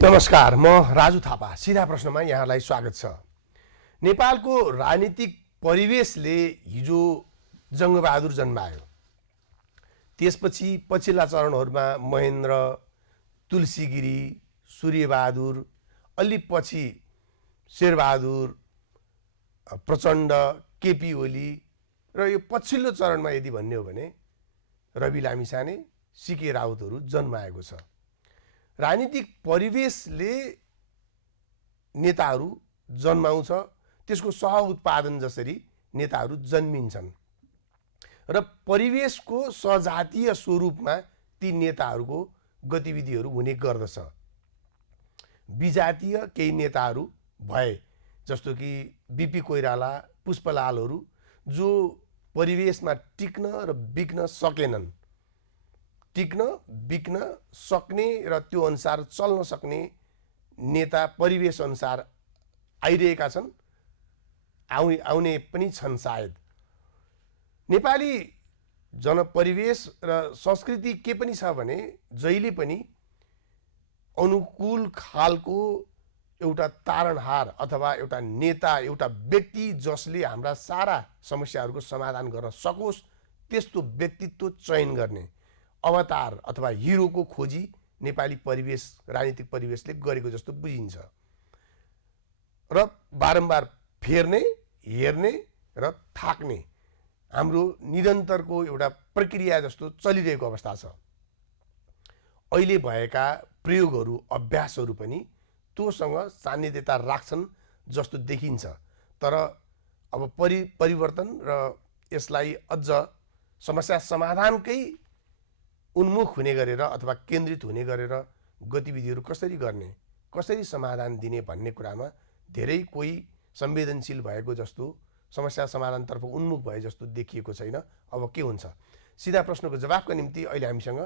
नमस्कार, म राजु थापा। सिधा प्रश्नमा यहाँलाई स्वागत छ। नेपालको राजनीतिक परिवेशले हिजो जङ्गबहादुर जन्मायो। त्यसपछि पछिल्ला चरणहरूमा महेन्द्र, तुलसीगिरी, सूर्यबहादुर, अलि पछि शेरबहादुर, प्रचण्ड, केपी ओली र यो पछिल्लो चरणमा यदि भन्ने हो भने रवि लामिछाने, सीके राउतहरू जन्माएको छ। राजनीतिक परिवेशले नेताहरू जन्माउँछ, त्यसको सह उत्पादन जसरी नेताहरू जन्मिन्छन् र परिवेशको सजातीय स्वरूपमा ती नेताहरूको गतिविधिहरू हुने गर्दछ। विजातीय केही नेताहरू भए, जस्तो कि बीपी कोइराला, पुष्पलालहरू, जो परिवेशमा टिक्न र बिक्न सकेनन्। टिक्न बिक्न सक्ने र त्यो अनुसार चल्न सक्ने नेता परिवेश अनुसार आइरहेका छन्, आउने पनि छन् सायद। नेपाली जनपरिवेश र संस्कृति के पनि छ भने जहिले पनि अनुकूल खालको एउटा तारणहार अथवा एउटा नेता, एउटा व्यक्ति जसले हाम्रा सारा समस्याहरूको समाधान गर्न सकोस्, त्यस्तो व्यक्तित्व चयन गर्ने अवतार अथवा हिरोको खोजी नेपाली परिवेश, राजनीतिक परिवेशले गरेको जस्तो बुझिन्छ र बारम्बार फेर्ने, हेर्ने र थाक्ने हाम्रो निरन्तरको एउटा प्रक्रिया जस्तो चलिरहेको अवस्था छ। अहिले भएका प्रयोगहरू, अभ्यासहरू पनि त्योसँग सान्निध्यता राख्छन् जस्तो देखिन्छ। तर अब परिवर्तन र यसलाई अझ समस्या समाधानकै उन्मुख हुने गरेर अथवा केन्द्रित हुने गरेर गतिविधिहरू कसरी गर्ने, कसरी समाधान दिने भन्ने कुरामा धेरै कोही संवेदनशील भएको जस्तो, समस्या समाधानतर्फ उन्मुख भए जस्तो देखिएको छैन। अब के हुन्छ? सिधा प्रश्नको जवाफका निम्ति अहिले हामीसँग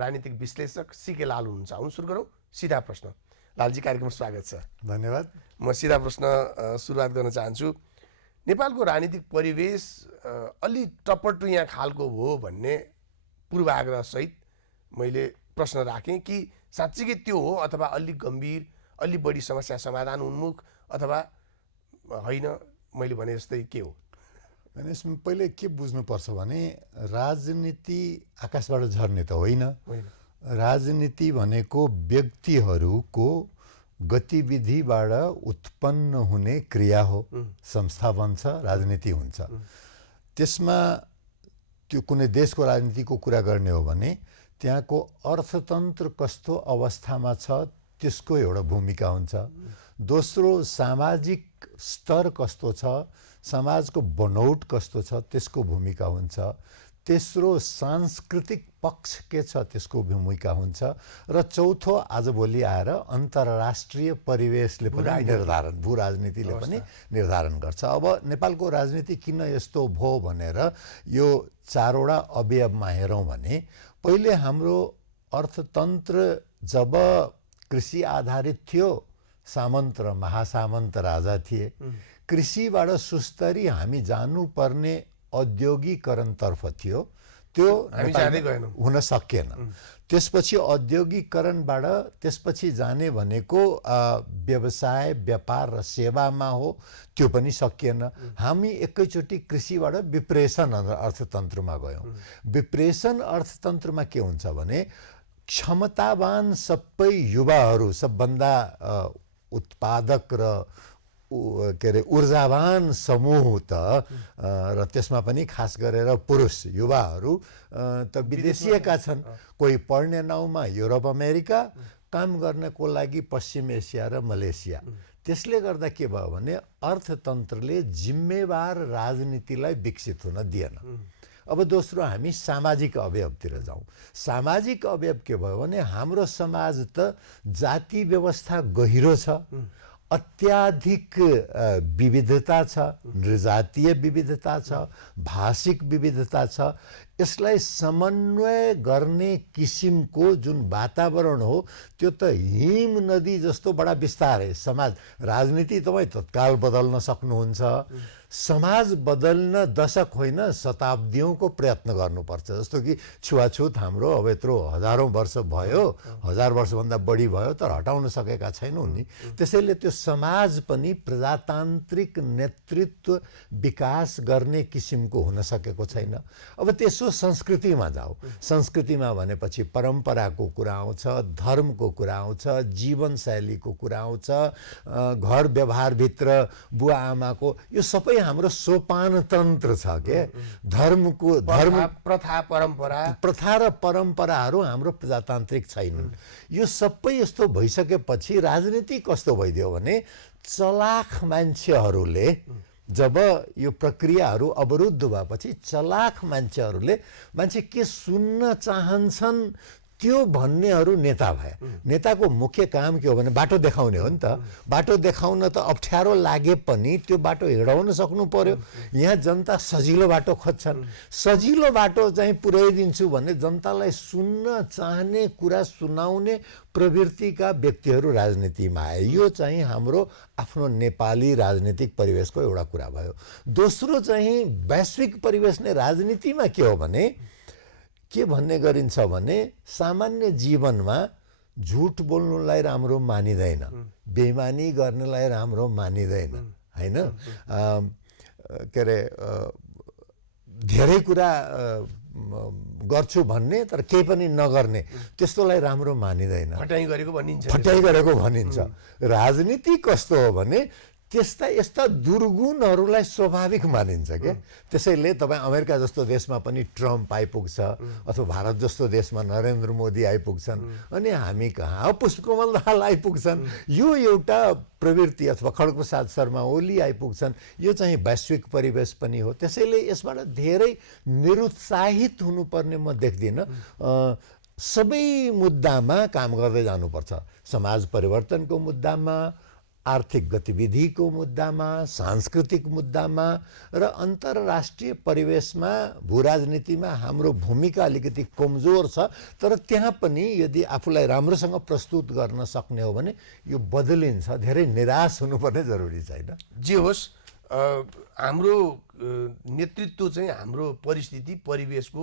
राजनीतिक विश्लेषक सीके लाल हुनुहुन्छ। आउनु सुरु गरौँ सिधा प्रश्न। लालजी, कार्यक्रममा स्वागत छ। धन्यवाद। म सिधा प्रश्न सुरुवात गर्न चाहन्छु। नेपालको राजनीतिक परिवेश अलि टपटुइया खालको हो भन्ने पूर्वाग्रह सहित मैले प्रश्न राखेँ कि साँच्चीकै त्यो हो अथवा अलि गम्भीर, अलि बढी समस्या समाधान उन्मुख अथवा होइन, मैले भने जस्तै के हो? यसमा पहिले के बुझ्नुपर्छ भने राजनीति आकाशबाट झर्ने त होइन। राजनीति भनेको व्यक्तिहरूको गतिविधिबाट उत्पन्न हुने क्रिया हो। संस्था बन्छ, राजनीति हुन्छ। त्यसमा त्यो कुनै देशको राजनीतिको कुरा गर्ने हो भने त्यहाँको अर्थतन्त्र कस्तो अवस्थामा छ त्यसको एउटा भूमिका हुन्छ। दोस्रो, सामाजिक स्तर कस्तो छ, समाजको बनौट कस्तो छ त्यसको भूमिका हुन्छ। तेस्रो, सांस्कृतिक पक्ष के छ त्यसको भूमिका हुन्छ। र चौथो, आजभोलि आएर अन्तर्राष्ट्रिय परिवेशले पनि निर्धारण, भू राजनीतिले पनि निर्धारण गर्छ। अब नेपालको राजनीति किन यस्तो भयो भनेर यो चारवटा अवयवमा हेरौँ भने पहिले हाम्रो अर्थतन्त्र जब कृषि आधारित थियो, सामन्त र महासामन्त राजा थिए। कृषिबाट सुस्तरी हामी जानुपर्ने औद्योगिकरणतर्फ थियो, त्यो हुन सकेन। त्यसपछि औद्योगिकरणबाट त्यसपछि जाने भनेको व्यवसाय, व्यापार र सेवामा हो, त्यो पनि सकिएन। हामी एकैचोटि कृषिबाट विप्रेषण अर्थतन्त्रमा गयौँ। विप्रेषण अर्थतन्त्रमा के हुन्छ भने क्षमतावान सबै युवाहरू, सबभन्दा उत्पादक र के अरे ऊर्जावान समूह त र त्यसमा पनि खास गरेर पुरुष युवाहरू त विदेशिएका छन्। कोही पढ्ने नाउँमा युरोप अमेरिका, काम गर्नको लागि पश्चिम एसिया र मलेसिया। त्यसले गर्दा के भयो भने अर्थतन्त्रले जिम्मेवार राजनीतिलाई विकसित हुन दिएन। अब दोस्रो, हामी सामाजिक अवयवतिर जाउँ। सामाजिक अवयव के भयो भने हाम्रो समाज त जाति व्यवस्था गहिरो छ, अत्याधिक विविधता छ, नृजातीय विविधता छ, भाषिक विविधता छ। यसलाई समन्वय गर्ने किसिमको जुन वातावरण हो त्यो त हिम नदी जस्तो बडा बिस्तारै समाज राजनीति तपाईँ तत्काल बदल्न सक्नुहुन्छ, समाज बदल्न दशक होइन शताब्दीौँको प्रयत्न गर्नुपर्छ। जस्तो कि छुवाछुत हाम्रो अब यत्रो हजारौँ वर्ष भयो, 1000 वर्षभन्दा बढी भयो, तर हटाउन सकेका छैनौँ नि। त्यसैले त्यो समाज पनि प्रजातान्त्रिक नेतृत्व विकास गर्ने किसिमको हुन सकेको छैन। अब त्यसो संस्कृतिमा जाऊ, संस्कृतिमा भनेपछि परम्पराको कुरा आउँछ, धर्मको कुरा आउँछ, जीवनशैलीको कुरा आउँछ, घर व्यवहारभित्र बुवा आमाको यो सबै हाम्रो सोपान तन्त्र छ के। धर्मको प्रथा र परम्पराहरू हाम्रो प्रजातान्त्रिक छैनन्। यो सबै यस्तो भइसकेपछि राजनीति कस्तो भइदियो भने चलाख मान्छेहरूले जब यो प्रक्रियाहरू अवरुद्ध भएपछि चलाख मान्छे के सुन्न चाहन्छन् त्यो भन्नेहरू नेता भए। नेताको मुख्य काम के हो भने बाटो देखाउने हो नि त। बाटो देखाउन त अप्ठ्यारो लागे पनि त्यो बाटो हिँडाउन सक्नु पर्यो। यहाँ जनता सजिलो बाटो खोज्छन्, सजिलो बाटो चाहिँ पुर्याइदिन्छु भने जनतालाई सुन्न चाहने कुरा सुनाउने प्रवृत्तिका व्यक्तिहरू राजनीतिमा आए। यो चाहिँ हाम्रो आफ्नो नेपाली राजनीतिक परिवेशको एउटा कुरा भयो। दोस्रो चाहिँ वैश्विक परिवेश नै राजनीतिमा के हो भने के भन्ने गरिन्छ भने सामान्य जीवनमा झुट बोल्नुलाई राम्रो मानिँदैन, बेइमानी गर्नलाई राम्रो मानिँदैन, हैन? के अरे धेरै कुरा गर्छु भन्ने तर केही पनि नगर्ने त्यस्तोलाई राम्रो मानिँदैन, फटाइ गरेको भनिन्छ। राजनीति कस्तो हो भने यस्ता दुर्गुणहरूलाई स्वाभाविक मानिन्छ के। त्यसैले तपाईँ अमेरिका जस्तो देशमा पनि ट्रम्प आइपुग्छ, अथवा भारत जस्तो देशमा नरेन्द्र मोदी आइपुग्छन्, अनि हामी कहाँ पुष्पकमल दाहाल आइपुग्छन्। यो एउटा प्रवृत्ति, अथवा खड्गप्रसाद शर्मा ओली आइपुग्छन्। यो चाहिँ वैश्विक परिवेश पनि हो। त्यसैले यसबाट धेरै निरुत्साहित हुनुपर्ने म देख्दिनँ। सबै मुद्दामा काम गर्दै जानुपर्छ। समाज परिवर्तनको मुद्दामा, आर्थिक गतिविधिको मुद्दामा, सांस्कृतिक मुद्दामा र अन्तर्राष्ट्रिय परिवेशमा भूराजनीतिमा हाम्रो भूमिका अलिकति कमजोर छ। तर त्यहाँ पनि यदि आफूलाई राम्रोसँग प्रस्तुत गर्न सक्ने हो भने यो बदलिन्छ। धेरै निराश हुनुपर्ने जरुरी छैन। जे होस्, हाम्रो नेतृत्व चाहिँ हाम्रो परिस्थिति परिवेशको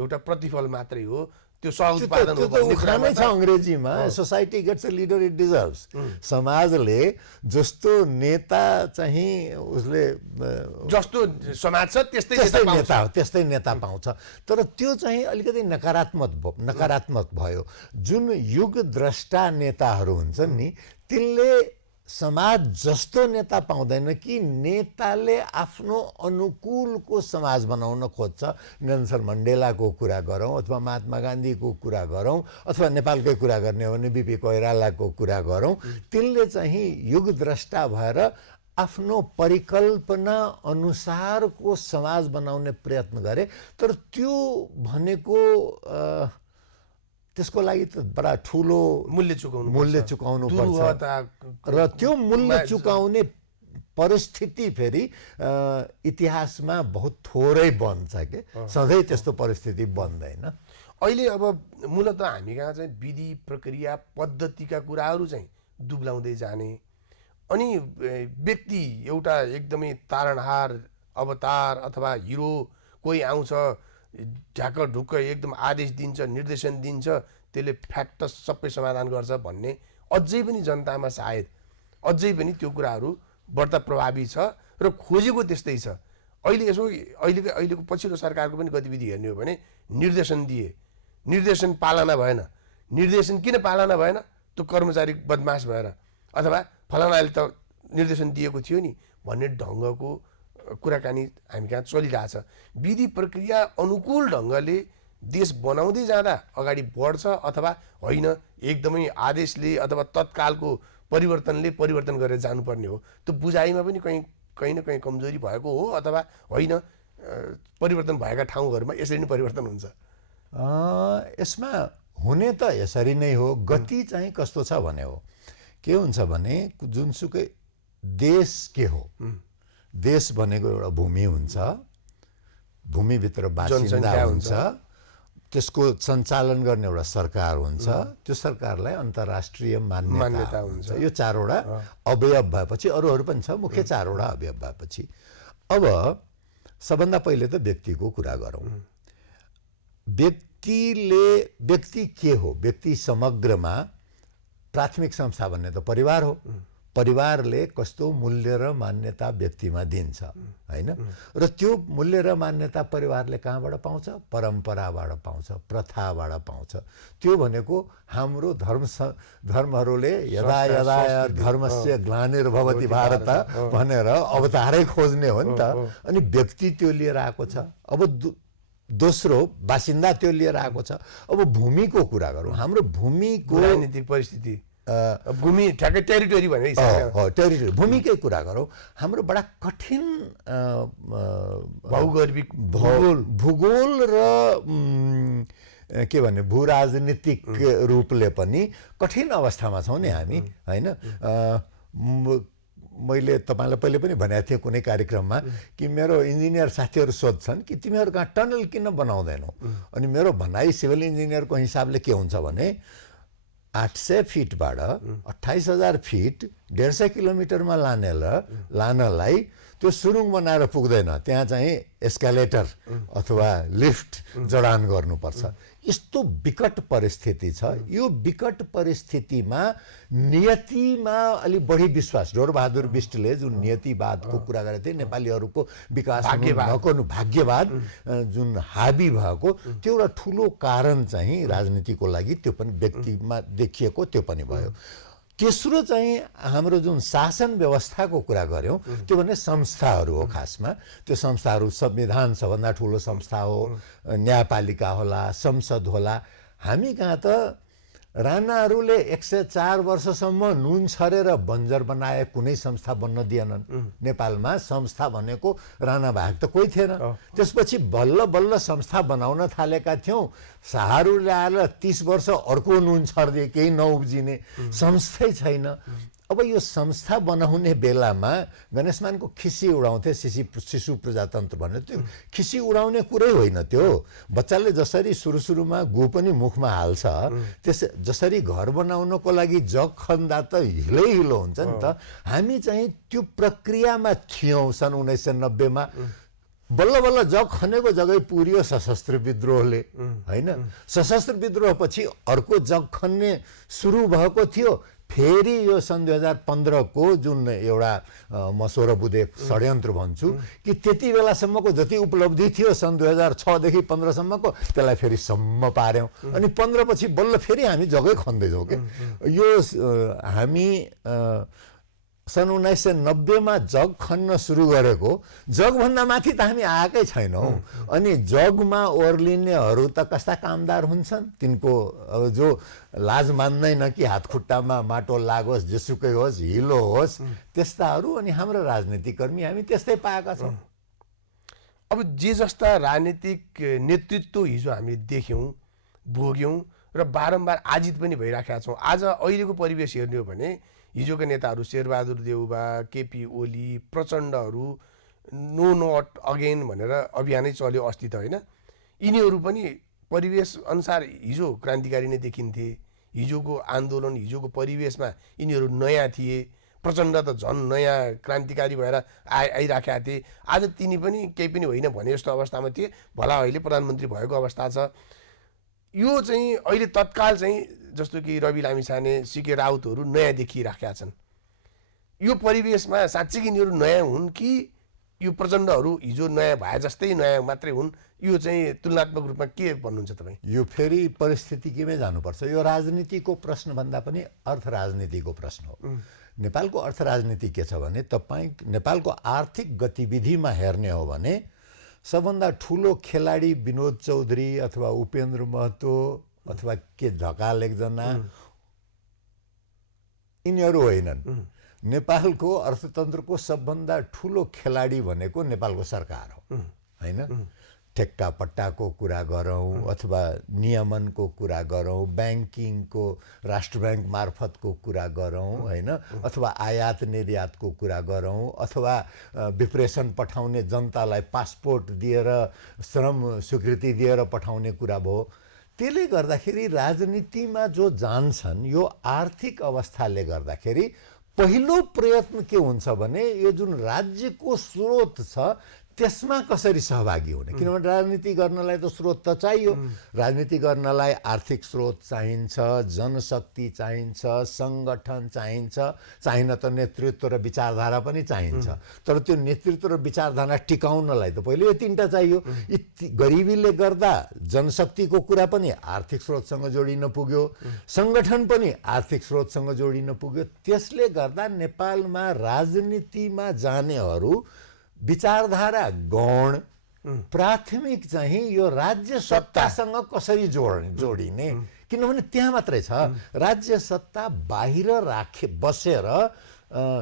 एउटा प्रतिफल मात्रै हो। त्यो सहउत्पादन उखानै छ अङ्ग्रेजीमा, society gets a leader it deserves. समाजले जस्तो नेता चाहिँ उसले जस्तो समाज छ त्यस्तै नेता पाउँछ। तर त्यो चाहिँ अलिकति नकारात्मक भयो। जुन युगद्रष्टा नेताहरू हुन्छन् नि तिनले समाज जस्तो नेता पाउँदैन कि नेताले आफ्नो अनुकूलको समाज बनाउन खोज्छ। नेल्सन मण्डेलाको कुरा गरौँ, अथवा महात्मा गान्धीको कुरा गरौँ, अथवा नेपालकै कुरा गर्ने हो भने बीपी कोइरालाको कुरा गरौँ, तिनले चाहिँ युगद्रष्टा भएर आफ्नो परिकल्पना अनुसारको समाज बनाउने प्रयत्न गरे। तर त्यो भनेको त्यसको लागि त बडा ठुलो मूल्य चुकाउनु पर्छ र त्यो मूल्य चुकाउने परिस्थिति फेरि इतिहासमा बहुत थोरै बन्छ के। सधैँ त्यस्तो परिस्थिति बन्दैन। अहिले अब मूलत हामी कहाँ चाहिँ विधि प्रक्रिया पद्धतिका कुराहरू चाहिँ दुब्लाउँदै जाने, अनि व्यक्ति एउटा एकदमै तारणहार अवतार अथवा हिरो कोही आउँछ, ढ्याक्क ढुक्क एकदम आदेश दिन्छ, निर्देशन दिन्छ, त्यसले फ्याक्ट सबै समाधान गर्छ भन्ने अझै पनि जनतामा सायद अझै पनि त्यो कुराहरू बढ्ता प्रभावी छ र खोजेको त्यस्तै छ। अहिलेको पछिल्लो सरकारको पनि गतिविधि हेर्ने हो भने निर्देशन दिए, निर्देशन पालना भएन। निर्देशन किन पालना भएन? त्यो कर्मचारी बदमास भएर, अथवा फलानाले त निर्देशन दिएको थियो नि भन्ने ढङ्गको कुराकानी हामी कहाँ चलिरहेछ। विधि प्रक्रिया अनुकूल ढङ्गले देश बनाउँदै जाँदा अगाडि बढ्छ, अथवा होइन एकदमै आदेशले अथवा तत्कालको परिवर्तनले परिवर्तन गरेर जानुपर्ने हो। त्यो बुझाइमा पनि कहीँ न कहीँ कमजोरी भएको हो, अथवा होइन परिवर्तन भएका ठाउँहरूमा यसरी नै परिवर्तन हुन्छ। यसमा हुने त यसरी नै हो। गति चाहिँ कस्तो छ भने हो, के हुन्छ भने जुनसुकै देश के हो, देश भनेको एउटा भूमि हुन्छ, भूमिभित्र बासिन्दा जनसङ्ख्या हुन्छ, त्यसको सञ्चालन गर्ने एउटा सरकार हुन्छ, त्यो सरकारलाई अन्तर्राष्ट्रिय मान्यता हुन्छ। यो चारवटा अवयव भएपछि अरूहरू पनि छ, मुख्य चारवटा अवयव भएपछि अब सबभन्दा पहिले त व्यक्तिको कुरा गरौँ। व्यक्ति के हो? व्यक्ति समग्रमा प्राथमिक संस्था भन्ने त परिवार हो। परिवारले कस्तो मूल्य र मान्यता व्यक्तिमा दिन्छ, हैन? र त्यो मूल्य र मान्यता परिवारले कहाँबाट पाउँछ? परम्पराबाट पाउँछ, प्रथाबाट पाउँछ। त्यो भनेको हाम्रो धर्महरूले यदा यदा धर्मस्य ग्लानिर्भवति भारत भनेर अवतारै खोज्ने हो नि त। अनि व्यक्ति त्यो लिएर आएको छ। अब दोस्रो बासिन्दा त्यो लिएर आएको छ। अब भूमिको कुरा गरौँ। हाम्रो भूमिको राजनीतिक परिस्थिति, भूमि ठ्याक्कै टेरिटोरी भन्ने टेरिटोरी भूमिकै कुरा गरौँ। हाम्रो बडा कठिन भौगोलिक भूगोल र के भन्ने भू राजनीतिक रूपले पनि कठिन अवस्थामा छौँ नि हामी, हैन? मैले तपाईँलाई पहिले पनि भनेको थिएँ कुनै कार्यक्रममा कि मेरो इन्जिनियर साथीहरू सोध्छन् कि तिमीहरू कहाँ टनल किन बनाउँदैनौ? अनि मेरो भनाइ सिभिल इन्जिनियरको हिसाबले के हुन्छ भने 800 फिटबाट 28,000 फिट 150 किलोमिटरमा लानलाई त्यो सुरुङ बनाएर पुग्दैन। त्यहाँ चाहिँ एस्कालेटर अथवा लिफ्ट जडान गर्नुपर्छ। यस्तो विकट परिस्थिति छ। यो विकट परिस्थितिमा नियतिमा अलि बढी विश्वास, ढोरबहादुर बिष्टले जुन नियतिवादको कुरा गरेको थिए, नेपालीहरूको विकास नगर्नु भाग्यवाद जुन हाबी भएको, त्यो एउटा ठुलो कारण चाहिँ राजनीतिको लागि त्यो पनि व्यक्तिमा देखिएको त्यो पनि भयो। तेस्रो चाहिँ हाम्रो जुन शासन व्यवस्थाको कुरा गऱ्यौँ, त्यो भने संस्थाहरू हो। खासमा त्यो संस्थाहरू संविधान सबभन्दा ठुलो संस्था हो, न्यायपालिका होला, संसद होला। हामी कहाँ त राणाहरूले 104 वर्षसम्म नुन छरेर बन्जर बनाए, कुनै संस्था बन्न दिएनन्। नेपालमा संस्था भनेको राणा बाहेक त कोही थिएन। त्यसपछि बल्ल बल्ल संस्था बनाउन थालेका थियौँ। शाहरुले आएर 30 वर्ष अर्को नुन छरिदिए, केही नउब्जिने, संस्थै छैन। अब यो संस्था बनाउने बेलामा गणेशमानको खिसी उडाउँथे, शिशु प्रजातन्त्र भन्ने। त्यो खिसी उडाउने कुरै होइन त्यो। बच्चाले जसरी सुरुमा गु पनि मुखमा हाल्छ, जसरी घर बनाउनको लागि जग खन्दा त हिलो हुन्छ नि त। हामी चाहिँ त्यो प्रक्रियामा थियौँ। सन् 1990 मा बल्ल बल्ल जग खनेको जग्गै पुर्यो सशस्त्र विद्रोहले, हैन? सशस्त्र विद्रोह पछि अर्को जग खन्ने सुरु भएको थियो। फेरि यो सन् 2015 को जुन एउटा म 16 बुँदे षड्यन्त्र भन्छु कि त्यति बेलासम्मको जति उपलब्धि थियो सन् 2006 देखि 15 सम्मको, त्यसलाई फेरि सम्म पार्यौँ। अनि 15 पछि बल्ल फेरि हामी जग्गै खन्दैछौँ के। यो हामी सन् 1990 मा जग खन्न सुरु गरेको, जगभन्दा माथि त हामी आएकै छैनौँ। अनि जगमा ओर्लिनेहरू त कस्ता कामदार हुन्छन्, तिनको जो लाज मान्दैन कि हातखुट्टामा माटो लागोस्, जेसुकै होस्, हिलो होस्, त्यस्ताहरू। अनि हाम्रो राजनीतिकर्मी हामी त्यस्तै पाएका छौँ। अब जे जस्ता राजनीतिक नेतृत्व हिजो हामीले देख्यौँ, भोग्यौँ र बारम्बार आजित पनि भइराखेका छौँ। आज अहिलेको परिवेश हेर्ने हो भने हिजोका नेताहरू शेरबहादुर देउबा, केपी ओली, प्रचण्डहरू नो नट अगेन भनेर अभियानै चल्यो अस्ति त, होइन? यिनीहरू पनि परिवेश अनुसार हिजो क्रान्तिकारी नै देखिन्थे। हिजोको आन्दोलन, हिजोको परिवेशमा यिनीहरू नयाँ थिए। प्रचण्ड त झन् नयाँ क्रान्तिकारी भएर आइराखेका थिए। आज तिनी पनि केही पनि होइन भने जस्तो अवस्थामा थिए। भला अहिले प्रधानमन्त्री भएको अवस्था छ। यो चाहिँ अहिले तत्काल चाहिँ जस्तो कि रवि लामिछाने, सीके राउतहरू नयाँ देखिराखेका छन्। यो परिवेशमा साँच्चै यिनीहरू नयाँ हुन् कि यो प्रचण्डहरू हिजो नयाँ भए जस्तै नयाँ मात्रै हुन्? यो चाहिँ तुलनात्मक रूपमा के भन्नुहुन्छ तपाईँ? यो फेरि परिस्थितिमै जानुपर्छ। यो राजनीतिको प्रश्नभन्दा पनि अर्थ राजनीतिको प्रश्न हो। नेपालको अर्थ राजनीति के छ भने, तपाईँ नेपालको आर्थिक गतिविधिमा हेर्ने हो भने सबभन्दा ठुलो खेलाडी विनोद चौधरी अथवा उपेन्द्र महतो अथवा के ढकाल एकजना, यिनीहरू होइनन्। नेपालको अर्थतन्त्रको सबभन्दा ठुलो खेलाडी भनेको नेपालको सरकार हो, हैन? ठेक्का पट्टाको कुरा गरौँ अथवा नियमनको कुरा गरौँ, ब्याङ्किङको राष्ट्र ब्याङ्क मार्फतको कुरा गरौँ होइन, अथवा आयात निर्यातको कुरा गरौँ, अथवा विप्रेसन पठाउने जनतालाई पासपोर्ट दिएर श्रम स्वीकृति दिएर पठाउने कुरा भयो। त्यसले गर्दाखेरि राजनीतिमा जो जान्छन् यो आर्थिक अवस्थाले गर्दाखेरि पहिलो प्रयत्न के हुन्छ भने यो जुन राज्यको स्रोत छ त्यसमा कसरी सहभागी हुने, किनभने राजनीति गर्नलाई त स्रोत त चाहियो। राजनीति गर्नलाई आर्थिक स्रोत चाहिन्छ, जनशक्ति चाहिन्छ, सङ्गठन चाहिन्छ, चाहिन त नेतृत्व र विचारधारा पनि चाहिन्छ। तर त्यो नेतृत्व र विचारधारा टिकाउनलाई त पहिले यो तीनटा चाहियो। गरिबीले गर्दा जनशक्तिको कुरा पनि आर्थिक स्रोतसँग जोडिन पुग्यो, सङ्गठन पनि आर्थिक स्रोतसँग जोडिन पुग्यो। त्यसले गर्दा नेपालमा राजनीतिमा जानेहरू विचारधारा गौण प्राथमिक चाहिँ यो राज्य सत्तासँग कसरी जोडिने, किनभने त्यहाँ मात्रै छ। राज्य सत्ता बाहिर बसेर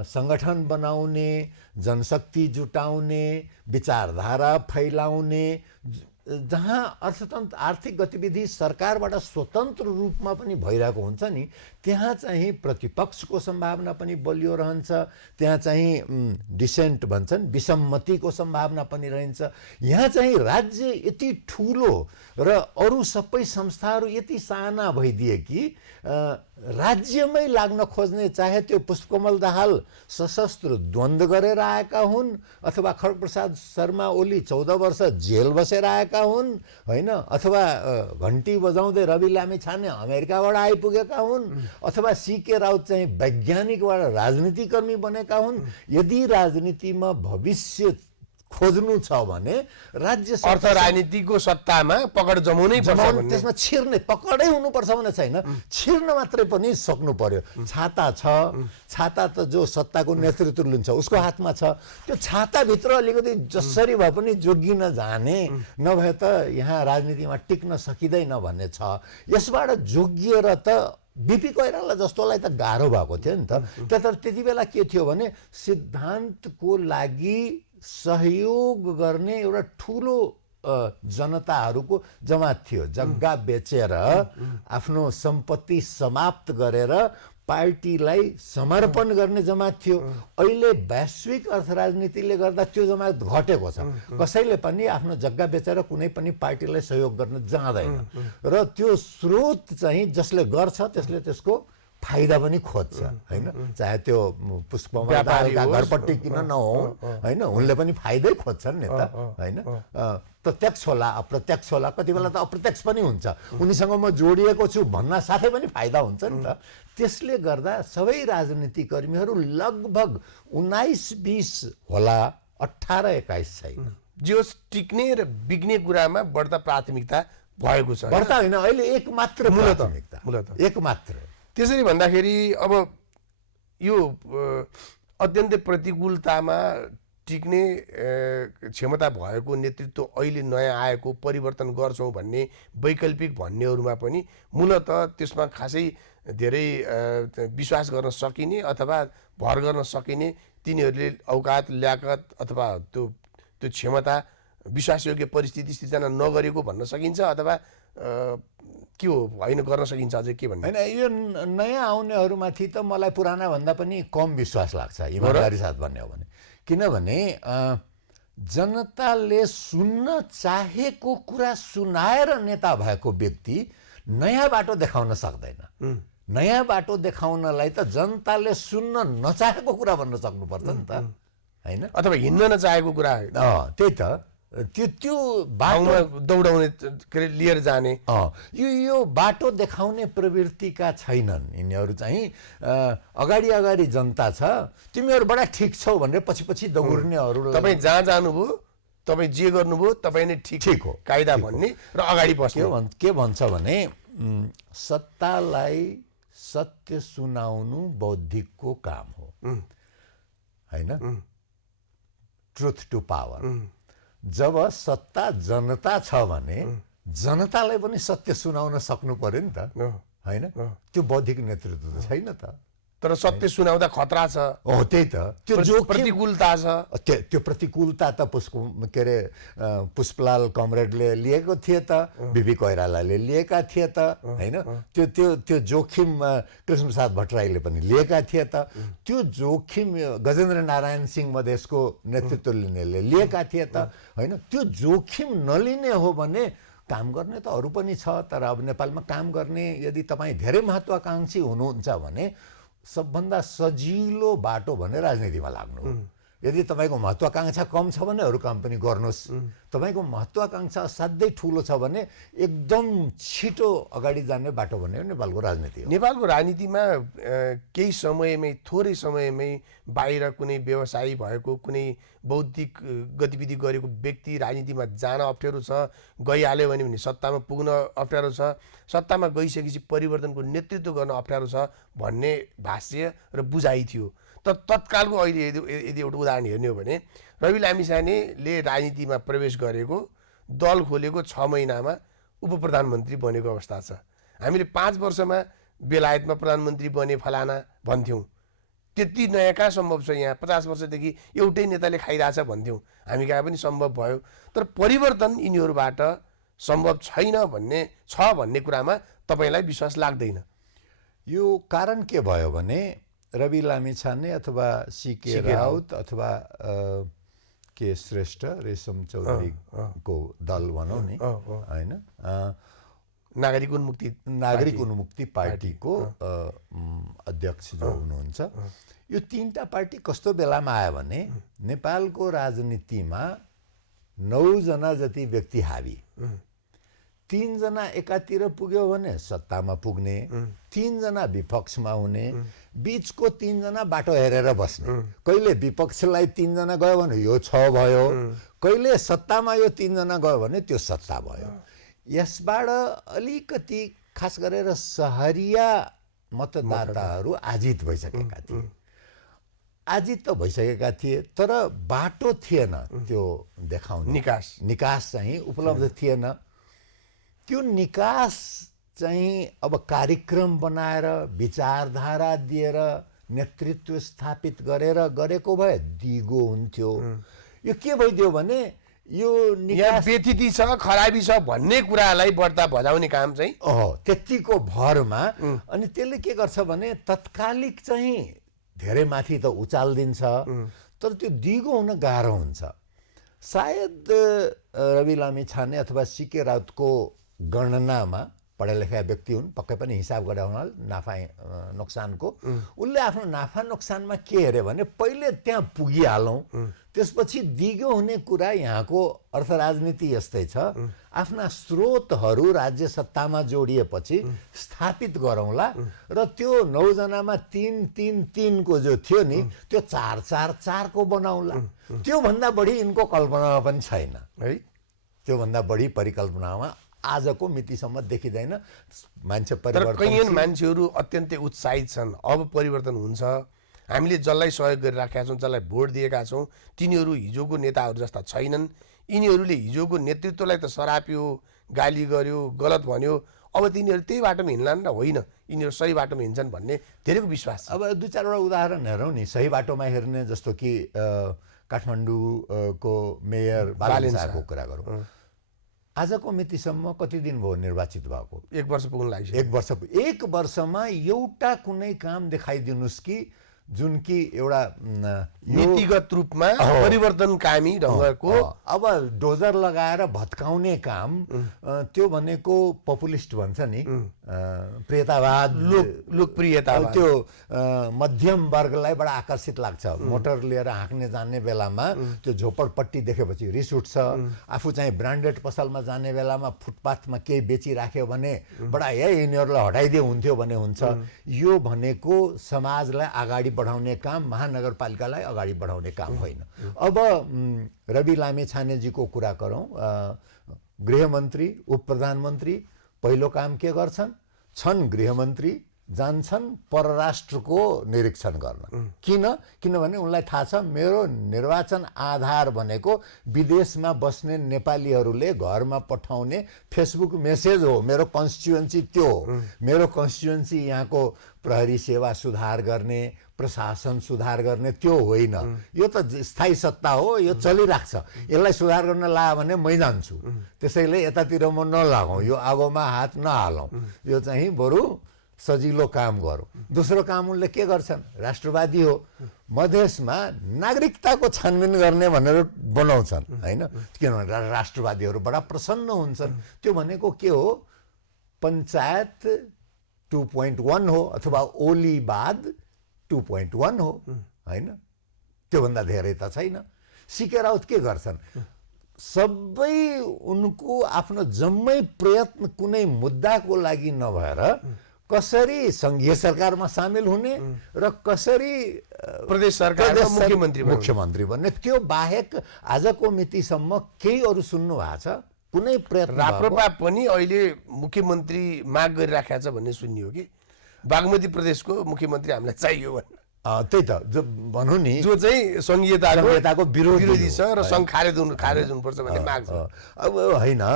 सङ्गठन बनाउने, जनशक्ति जुटाउने, विचारधारा फैलाउने, जहाँ अर्थतन्त्र आर्थिक गतिविधि सरकारबाट स्वतन्त्र रूपमा पनि भइरहेको हुन्छ नि, त्यहाँ चाहिँ प्रतिपक्षको सम्भावना पनि बलियो रहन्छ, त्यहाँ चाहिँ डिसेन्ट भन्छन् विसम्मतिको सम्भावना पनि रहन्छ। यहाँ चाहिँ राज्य यति ठुलो र अरू सबै संस्थाहरू यति साना भइदिए कि राज्यमै लाग्न खोज्ने, चाहे त्यो पुष्पकमल दाहाल सशस्त्र द्वन्द्व गरेर आएका हुन् अथवा खड्गप्रसाद शर्मा ओली 14 वर्ष जेल बसेर आएका हुन् होइन, अथवा घन्टी बजाउँदै रवि लामिछाने अमेरिकाबाट आइपुगेका हुन्, अथवा सीके राउत चाहिँ वैज्ञानिकबाट राजनीतिकर्मी बनेका हुन्। यदि राजनीतिमा भविष्य खोज्नु छ भने राज्य अर्थ राजनीतिको सत्तामा पकड जमाउनै पर्छ, त्यसमा छिर्ने पकडै हुनुपर्छ भने छैन, छिर्न मात्रै पनि सक्नु पर्यो। छाता छ, छाता त जो सत्ताको नेतृत्व लिन्छ उसको हातमा छ। त्यो छाताभित्र अलिकति जसरी भए पनि जोगिन जाने, नभए त यहाँ राजनीतिमा टिक्न सकिँदैन भन्ने छ। यसबाट जोगिएर त बिपी कोइराला जस्तोलाई त गाह्रो भएको थियो नि त। त्यति बेला के थियो भने सिद्धान्तको लागि सहयोग गर्ने एउटा ठुलो जनताहरूको जमात थियो। जग्गा बेचेर आफ्नो सम्पत्ति समाप्त गरेर पार्टीलाई समर्पण गर्ने जमात थियो। अहिले वैश्विक अर्थ राजनीतिले गर्दा त्यो जमात घटेको छ। कसैले पनि आफ्नो जग्गा बेचेर कुनै पनि पार्टीलाई सहयोग गर्न जाँदैन र त्यो स्रोत चाहिँ जसले गर्छ त्यसले त्यसको फाइदा पनि खोज्छ होइन, चाहे त्यो पुष्पकमल दाहालका घरपट्टि किन नहो होइन, उनले पनि फाइदै खोज्छन् नि त होइन। प्रत्यक्ष होला अप्रत्यक्ष होला, कति बेला त अप्रत्यक्ष पनि हुन्छ, उनीसँग म जोडिएको छु भन्न साथै पनि फाइदा हुन्छ नि त। त्यसले गर्दा सबै राजनीतिकर्मीहरू लगभग 19-20 होला, 18-21 छैन। जो टिक्ने र बिग्ने कुरामा बढ्ता प्राथमिकता भएको छ। बढ्ता होइन, अहिले एक मात्र प्राथमिकता, एक मात्र। त्यसरी भन्दाखेरि अब यो अत्यन्तै प्रतिकूलतामा टिक्ने क्षमता भएको नेतृत्व अहिले नयाँ आएको परिवर्तन गर्छौँ भन्ने वैकल्पिक भन्नेहरूमा पनि मूलतः त्यसमा खासै धेरै विश्वास गर्न सकिने अथवा भर गर्न सकिने तिनीहरूले औकात ल्याकत अथवा त्यो क्षमता विश्वासयोग्य परिस्थिति सिर्जना नगरेको भन्न सकिन्छ, अथवा के हो होइन गर्न सकिन्छ अझै के भन्ने होइन। यो नयाँ आउनेहरूमाथि त मलाई पुराना भन्दा पनि कम विश्वास लाग्छ इमानदारी साथ भन्ने हो भने, किनभने जनताले सुन्न चाहेको कुरा सुनाएर नेता भएको व्यक्ति नयाँ बाटो देखाउन सक्दैन। नयाँ बाटो देखाउनलाई त जनताले सुन्न नचाहेको कुरा भन्न सक्नुपर्छ नि त होइन, अथवा हिँड्न नचाहेको कुरा। त्यही त त्यो बाटो दौडाउने लिएर जाने यो बाटो देखाउने प्रवृत्तिका छैनन् यिनीहरू चाहिँ। अगाडि अगाडि जनता छ, तिमीहरू बडा ठिक छौ भनेर पछि पछि दौड्नेहरू। तपाईँ जहाँ जानुभयो, तपाईँ जे गर्नुभयो तपाईँ नै ठिक हो कायदा भन्ने र अगाडि बस्ने। के भन्छ भने सत्तालाई सत्य सुनाउनु बौद्धिकको काम हो होइन, ट्रुथ टु पावर। जब सत्ता जनता छ भने जनतालाई पनि सत्य सुनाउन सक्नु पर्यो नि त होइन। त्यो बौद्धिक नेतृत्व त छैन त तर सत्य सुनाउँदा खतरा छ, हो त्यही त त्यो जोखिम प्रतिकूलता छ। त्यो प्रतिकूलता त के अरे पुष्पलाल कमरेडले लिएको थिए त, बिपी कोइरालाले लिएका थिए त होइन, त्यो त्यो त्यो जोखिम कृष्णप्रसाद भट्टराईले पनि लिएका थिए त, त्यो जोखिम गजेन्द्र नारायण सिंह मधेसको नेतृत्व लिनेले लिएका थिए त होइन। त्यो जोखिम नलिने हो भने काम गर्ने त अरू पनि छ, तर अब नेपालमा काम गर्ने यदि तपाईँ धेरै महत्त्वाकांक्षी हुनुहुन्छ भने सबभन्दा सजिलो बाटो भने राजनीतिमा लाग्नु हो। यदि तपाईँको महत्त्वाकांक्षा कम छ भने अरू काम पनि गर्नुहोस्, तपाईँको महत्त्वाकांक्षा असाध्यै ठुलो छ भने एकदम छिटो अगाडि जाने बाटो भनेको नेपालको राजनीति हो। नेपालको राजनीतिमा केही समयमै, थोरै समयमै बाहिर कुनै व्यवसायी भएको, कुनै बौद्धिक गतिविधि गरेको व्यक्ति राजनीतिमा जान अप्ठ्यारो छ, गइहाल्यो भने सत्तामा पुग्न अप्ठ्यारो छ, सत्तामा गइसकेपछि परिवर्तनको नेतृत्व गर्न अप्ठ्यारो छ भन्ने भाष्य र बुझाइ थियो। तर तत्कालको अहिले यदि एउटा उदाहरण हेर्ने हो भने रवि लामिछानेले राजनीतिमा प्रवेश गरेको, दल खोलेको 6 महिनामा उप प्रधानमन्त्री बनेको अवस्था छ। हामीले 5 वर्षमा बेलायतमा प्रधानमन्त्री बने फलाना भन्थ्यौँ। त्यति नयाँ कहाँ सम्भव छ? यहाँ 50 वर्षदेखि एउटै नेताले खाइरहेछ भन्थ्यौँ, हामी कहाँ पनि सम्भव भयो। तर परिवर्तन यिनीहरूबाट सम्भव छैन भन्ने कुरामा तपाईँलाई विश्वास लाग्दैन? यो कारण के भयो भने रवि लामिछाने अथवा सीके राउत अथवा के श्रेष्ठ, रेशम चौधरीको दल भनौँ नि होइन, नागरिक उन्मुक्ति पार्टीको अध्यक्ष जो हुनुहुन्छ, यो तीनटा पार्टी कस्तो बेलामा आयो भने नेपालको राजनीतिमा 9 जना जति व्यक्ति हावी, 3 जना एकातिर पुग्यो भने सत्तामा पुग्ने, 3 जना विपक्षमा हुने, बीचको 3 जना बाटो हेरेर बस्ने। कहिले विपक्षलाई 3 जना गयो भने यो 6 भयो, कहिले सत्तामा यो 3 जना गयो भने त्यो सत्ता भयो। यसबाट अलिकति खास गरेर सहरिया मतदाताहरू आजित भइसकेका थिए, आजित त भइसकेका थिए, तर बाटो थिएन त्यो देखाउने, निकास चाहिँ उपलब्ध थिएन। त्यो निकास चाहिँ अब कार्यक्रम बनाएर, विचारधारा दिएर, नेतृत्व स्थापित गरेको भए दिगो हुन्थ्यो। यो के भइदियो भने यो निकास व्यतिथि छ, खराबी छ भन्ने कुरालाई बढ्ता भजाउने काम चाहिँ त्यतिको भरमा, अनि त्यसले के गर्छ भने तत्कालिक चाहिँ धेरै माथि त उचालिदिन्छ, तर त्यो दिगो हुन गाह्रो हुन्छ। सायद रवि लामिछाने अथवा सीके राउतको गणनामा पढा लेखा व्यक्ति हुन्, पक्कै पनि हिसाब गरे हुनाले नाफा नोक्सानको, उनले आफ्नो नाफा नोक्सानमा के हेरे भने पहिले त्यहाँ पुगिहालौँ, त्यसपछि दिगो हुने कुरा यहाँको अर्थ राजनीति यस्तै छ, आफ्ना स्रोतहरू राज्य सत्तामा जोडिएपछि स्थापित गरौँला र त्यो 9 जनामा 3-3-3 को जो थियो नि त्यो 4-4-4 को बनाउला। त्योभन्दा बढी यिनको कल्पनामा पनि छैन है, त्योभन्दा बढी परिकल्पनामा आजको मितिसम्म देखिँदैन। मान्छे परिवर्तन, कैयन मान्छेहरू अत्यन्तै उत्साहित छन्, अब परिवर्तन हुन्छ, हामीले जसलाई सहयोग गरिराखेका छौँ, जसलाई भोट दिएका छौँ, तिनीहरू हिजोको नेताहरू जस्ता छैनन्। यिनीहरूले हिजोको नेतृत्वलाई त सराप्यो, गाली गर्यो, गलत भन्यो, अब तिनीहरू त्यही बाटोमा हिँड्लान् र होइन यिनीहरू सही बाटोमा हिँड्छन् भन्ने धेरैको विश्वास छ। अब 2-4वटा उदाहरण हेरौँ नि सही बाटोमा हेर्ने, जस्तो कि काठमाडौँको मेयर बालन शाहको कुरा गरौँ। आजको मितिसम्म कति दिन भयो निर्वाचित भएको? 1 वर्ष पुग्न लाग्यो। 1 वर्षमा एउटा कुनै काम देखाइदिनुहोस् कि जुन कि एउटा नीतिगत रूपमा परिवर्तनकामी ढङ्गको, अब डोजर लगाएर भत्काउने काम, त्यो भनेको पपुलिस्ट भन्छ नि, प्रियतावाद, लोकप्रियतावाद, त्यो मध्यम वर्गलाई बडा आकर्षित लाग्छ। मोटर लिएर हाँक्ने जाने बेलामा त्यो झोपडपट्टि देखेपछि रिस उठ्छ, आफू चाहिँ ब्रान्डेड पसलमा जाने बेलामा फुटपाथमा केही बेचिराख्यो भने बडा यिनीहरूलाई हटाइदिए हुन्थ्यो भने हुन्छ। यो भनेको समाजलाई अगाडि बढाउने काम, महानगरपालिकालाई अगाडि बढाउने काम होइन। अब रवि लामिछानेजीको कुरा गरौँ, गृहमन्त्री, उप प्रधानमन्त्री पहिलो काम के गर्छन्? छन् गृहमन्त्री, जान्छन् परराष्ट्रको निरीक्षण गर्न। किनभने उनलाई थाहा छ मेरो निर्वाचन आधार भनेको विदेशमा बस्ने नेपालीहरूले घरमा पठाउने फेसबुक मेसेज हो। मेरो कन्स्टिट्युएन्सी त्यो हो। मेरो कन्स्टिट्युएन्सी यहाँको प्रहरी सेवा सुधार गर्ने, प्रशासन सुधार गर्ने त्यो होइन। यो त स्थायी सत्ता हो, यो चलिराख्छ। यसलाई सुधार गर्न ला भने मै जान्छु, त्यसैले यतातिर म नलागौँ, यो आगोमा हात नहालौँ, यो चाहिँ बरु सजिलो काम गरौँ। दोस्रो काम उनले के गर्छन्? राष्ट्रवादी हो, मधेसमा नागरिकताको छानबिन गर्ने भनेर बनाउँछन् होइन। किनभने राष्ट्रवादीहरू बडा प्रसन्न हुन्छन्। त्यो भनेको के हो? पञ्चायत 2.1 हो अथवा ओलीवाद 2.1 हो होइन, त्योभन्दा धेरै त छैन। सीके राउत के गर्छन्? सबै उनको आफ्नो जम्मै प्रयत्न कुनै मुद्दाको लागि नभएर कसरी सङ्घीय सरकारमा सामेल हुने र कसरी प्रदेश सरकारमा मुख्यमन्त्री बन्ने, त्यो बाहेक आजको मितिसम्म केही अरू सुन्नु भएको छ? कुनै प्रयत्न? राप्रपा पनि अहिले मुख्यमन्त्री माग गरिराखेको छ भन्ने सुनियो कि बागमती प्रदेशको मुख्यमन्त्री हामीलाई चाहियो भन्ने। त्यही त भनौँ नि, जो चाहिँ संघीयताको विरोधी छ र सङ्घ खारेज हुनुपर्छ भन्ने माग छ। अब होइन,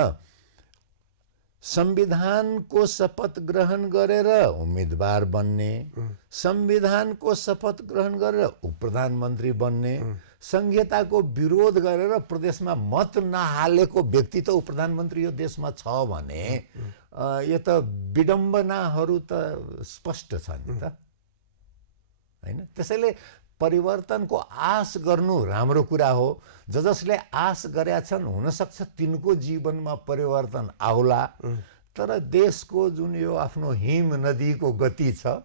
संविधानको शपथ ग्रहण गरेर उम्मेदवार बन्ने, संविधानको शपथ ग्रहण गरेर उपप्रधानमन्त्री बन्ने, संघीयताको विरोध गरेर प्रदेशमा मत नहालेको व्यक्ति त उपप्रधानमन्त्री यो देशमा छ भने यो त विडम्बनाहरू त स्पष्ट छन् नि त होइन। त्यसैले परिवर्तनको आश गर्नु राम्रो कुरा हो। जसले आश गरेका छन् हुनसक्छ तिनको जीवनमा परिवर्तन आउला, तर देशको जुन यो आफ्नो हिम नदीको गति छ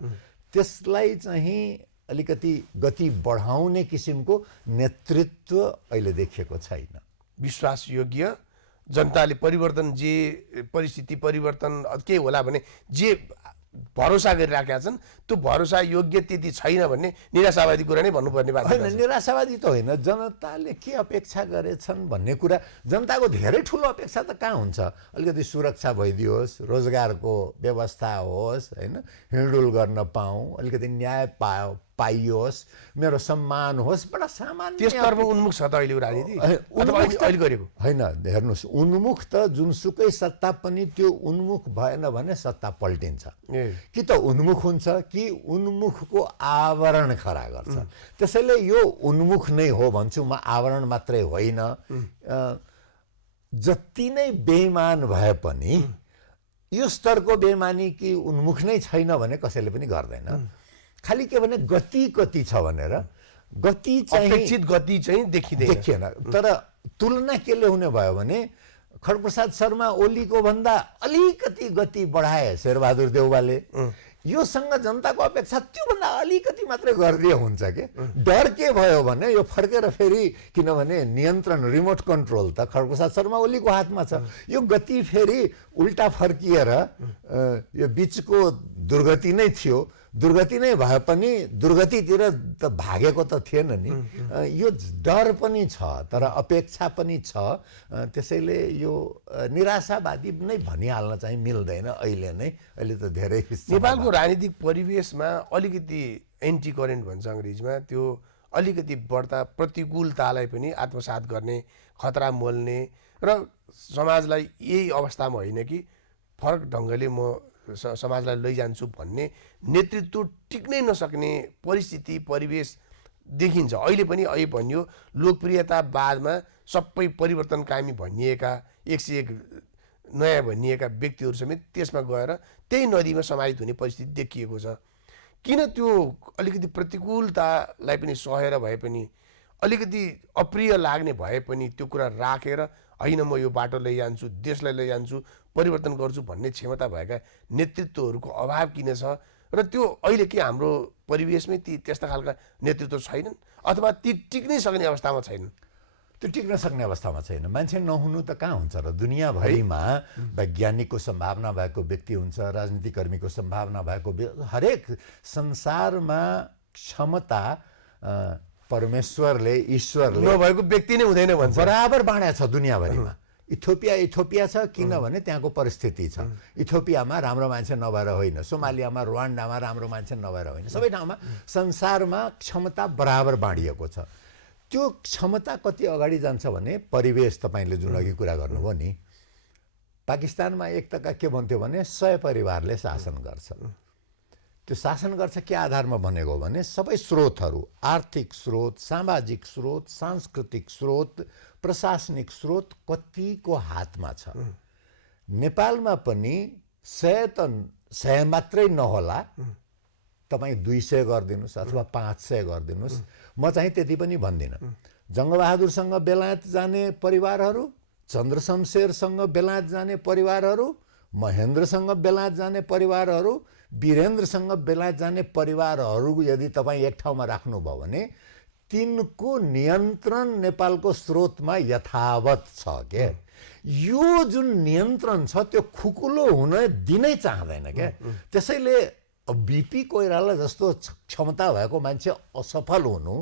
त्यसलाई चाहिँ अलिकति गति बढाउने किसिमको नेतृत्व अहिले देखिएको छैन। विश्वासयोग्य जनताले परिवर्तन, जे परिस्थिति परिवर्तन के होला भने जे भरोसा गरिराखेका छन् त्यो भरोसा योग्य त्यति छैन भन्ने निराशावादी कुरा नै भन्नुपर्ने बात होइन। निराशावादी त होइन, जनताले के अपेक्षा गरेछन् भन्ने कुरा। जनताको धेरै ठुलो अपेक्षा त कहाँ हुन्छ? अलिकति सुरक्षा भइदियोस्, रोजगारको व्यवस्था होस् होइन, हिँडडुल गर्न पाऊँ, अलिकति न्याय पाइयोस्, मेरो सम्मान होस्, बडा सामान्य। त्यसतर्फ उन्मुख छ त अहिले राजनीति अहिले गरेको होइन। हेर्नुहोस्, उन्मुख त जुनसुकै सत्ता पनि त्यो उन्मुख भएन भने सत्ता पल्टिन्छ। कि त उन्मुख हुन्छ कि उन्मुखको आवरण खडा गर्छ। त्यसैले यो उन्मुख नै हो भन्छु म, आवरण मात्रै होइन। जति नै बेइमान भए पनि यो स्तरको बेइमानी कि उन्मुख नै छैन भने कसैले पनि गर्दैन। खालि के भने गति कति छ भनेर, गति चाहिँ अपेक्षित गति चाहिँ देखिएन। तर तुलना केले हुने भयो भने खड्गप्रसाद शर्मा ओलीको भन्दा अलिकति गति बढाए शेरबहादुर देउवाले। योसँग जनताको अपेक्षा त्योभन्दा अलिकति मात्रै गरिदिए हुन्छ के। डर के भयो भने यो फर्केर फेरि, किनभने नियन्त्रण रिमोट कन्ट्रोल त खड्गप्रसाद शर्मा ओलीको हातमा छ। यो गति फेरि उल्टा फर्किएर यो बिचको दुर्गति नै थियो। दुर्गति नै भए पनि दुर्गतितिर त भागेको त थिएन नि। यो डर पनि छ तर अपेक्षा पनि छ। त्यसैले यो निराशावादी नै भनिहाल्न चाहिँ मिल्दैन अहिले नै। अहिले त धेरै नेपालको राजनीतिक परिवेशमा अलिकति एन्टी करेन्ट भन्छ अङ्ग्रेजीमा, त्यो अलिकति बढ्ता प्रतिकूलतालाई पनि आत्मसात गर्ने, खतरा मोल्ने र समाजलाई यही अवस्थामा होइन कि फरक ढङ्गले म समाजलाई लैजान्छु भन्ने नेतृत्व टिक्नै नसक्ने परिस्थिति परिवेश देखिन्छ। अहिले पनि अहिले भनियो लोकप्रियतावादमा सबै परिवर्तनकामी भनिएका 101 नयाँ भनिएका व्यक्तिहरू समेत त्यसमा गएर त्यही नदीमा समाहित हुने परिस्थिति देखिएको छ। किन त्यो अलिकति प्रतिकूलतालाई पनि सहेर भए पनि, अलिकति अप्रिय लाग्ने भए पनि त्यो कुरा राखेर होइन म यो बाटो लैजान्छु, देशलाई लैजान्छु, परिवर्तन गर्छु भन्ने क्षमता भएका नेतृत्वहरूको अभाव किन छ? र त्यो अहिले के हाम्रो परिवेशमै त्यस्ता खालका नेतृत्व छैनन् अथवा ती टिक्नै सक्ने अवस्थामा छैनन्? त्यो टिक्न सक्ने अवस्थामा छैन। मान्छे नहुनु त कहाँ हुन्छ र? दुनियाँभरिमा वैज्ञानिकको सम्भावना भएको व्यक्ति हुन्छ, राजनीतिकर्मीको सम्भावना भएको, हरेक संसारमा क्षमता परमेश्वरले, ईश्वरले नभएको व्यक्ति नै हुँदैन भन्छ। बराबर बाँडेको छ दुनियाँभरिमा। इथियोपिया छ किनभने त्यहाँको परिस्थिति छ। इथियोपियामा राम्रो मान्छे नभएर होइन, सोमालियामा रुवान्डामा राम्रो मान्छे नभएर होइन, सबै ठाउँमा संसारमा क्षमता बराबर बाँडिएको छ। त्यो क्षमता कति अगाडि जान्छ भने परिवेश, तपाईँले जुन अघि कुरा गर्नुभयो नि, पाकिस्तानमा एक तका के भन्थ्यो भने 100 परिवारले शासन गर्छ। त्यो शासन गर्छ के आधारमा भनेको भने सबै स्रोतहरू, आर्थिक स्रोत, सामाजिक स्रोत, सांस्कृतिक स्रोत, प्रशासनिक स्रोत कतिको हातमा छ। नेपालमा पनि 100 मात्रै नहोला, तपाईँ 200 गरिदिनुहोस् अथवा 500 गरिदिनुहोस्, म चाहिँ त्यति पनि भन्दिनँ। जङ्गबहादुरसँग बेलायत जाने परिवारहरू, चन्द्रशमशेरसँग बेलायत जाने परिवारहरू, महेन्द्रसँग बेलायत जाने परिवारहरू, वीरेन्द्रसँग बेलायत जाने परिवारहरू यदि तपाईँ एक ठाउँमा राख्नुभयो भने तिनको नियन्त्रण नेपालको स्रोतमा यथावत छ के। यो जुन नियन्त्रण छ त्यो खुकुलो हुन दिनै चाहँदैन क्या। त्यसैले बिपी कोइराला जस्तो क्षमता भएको मान्छे असफल हुनु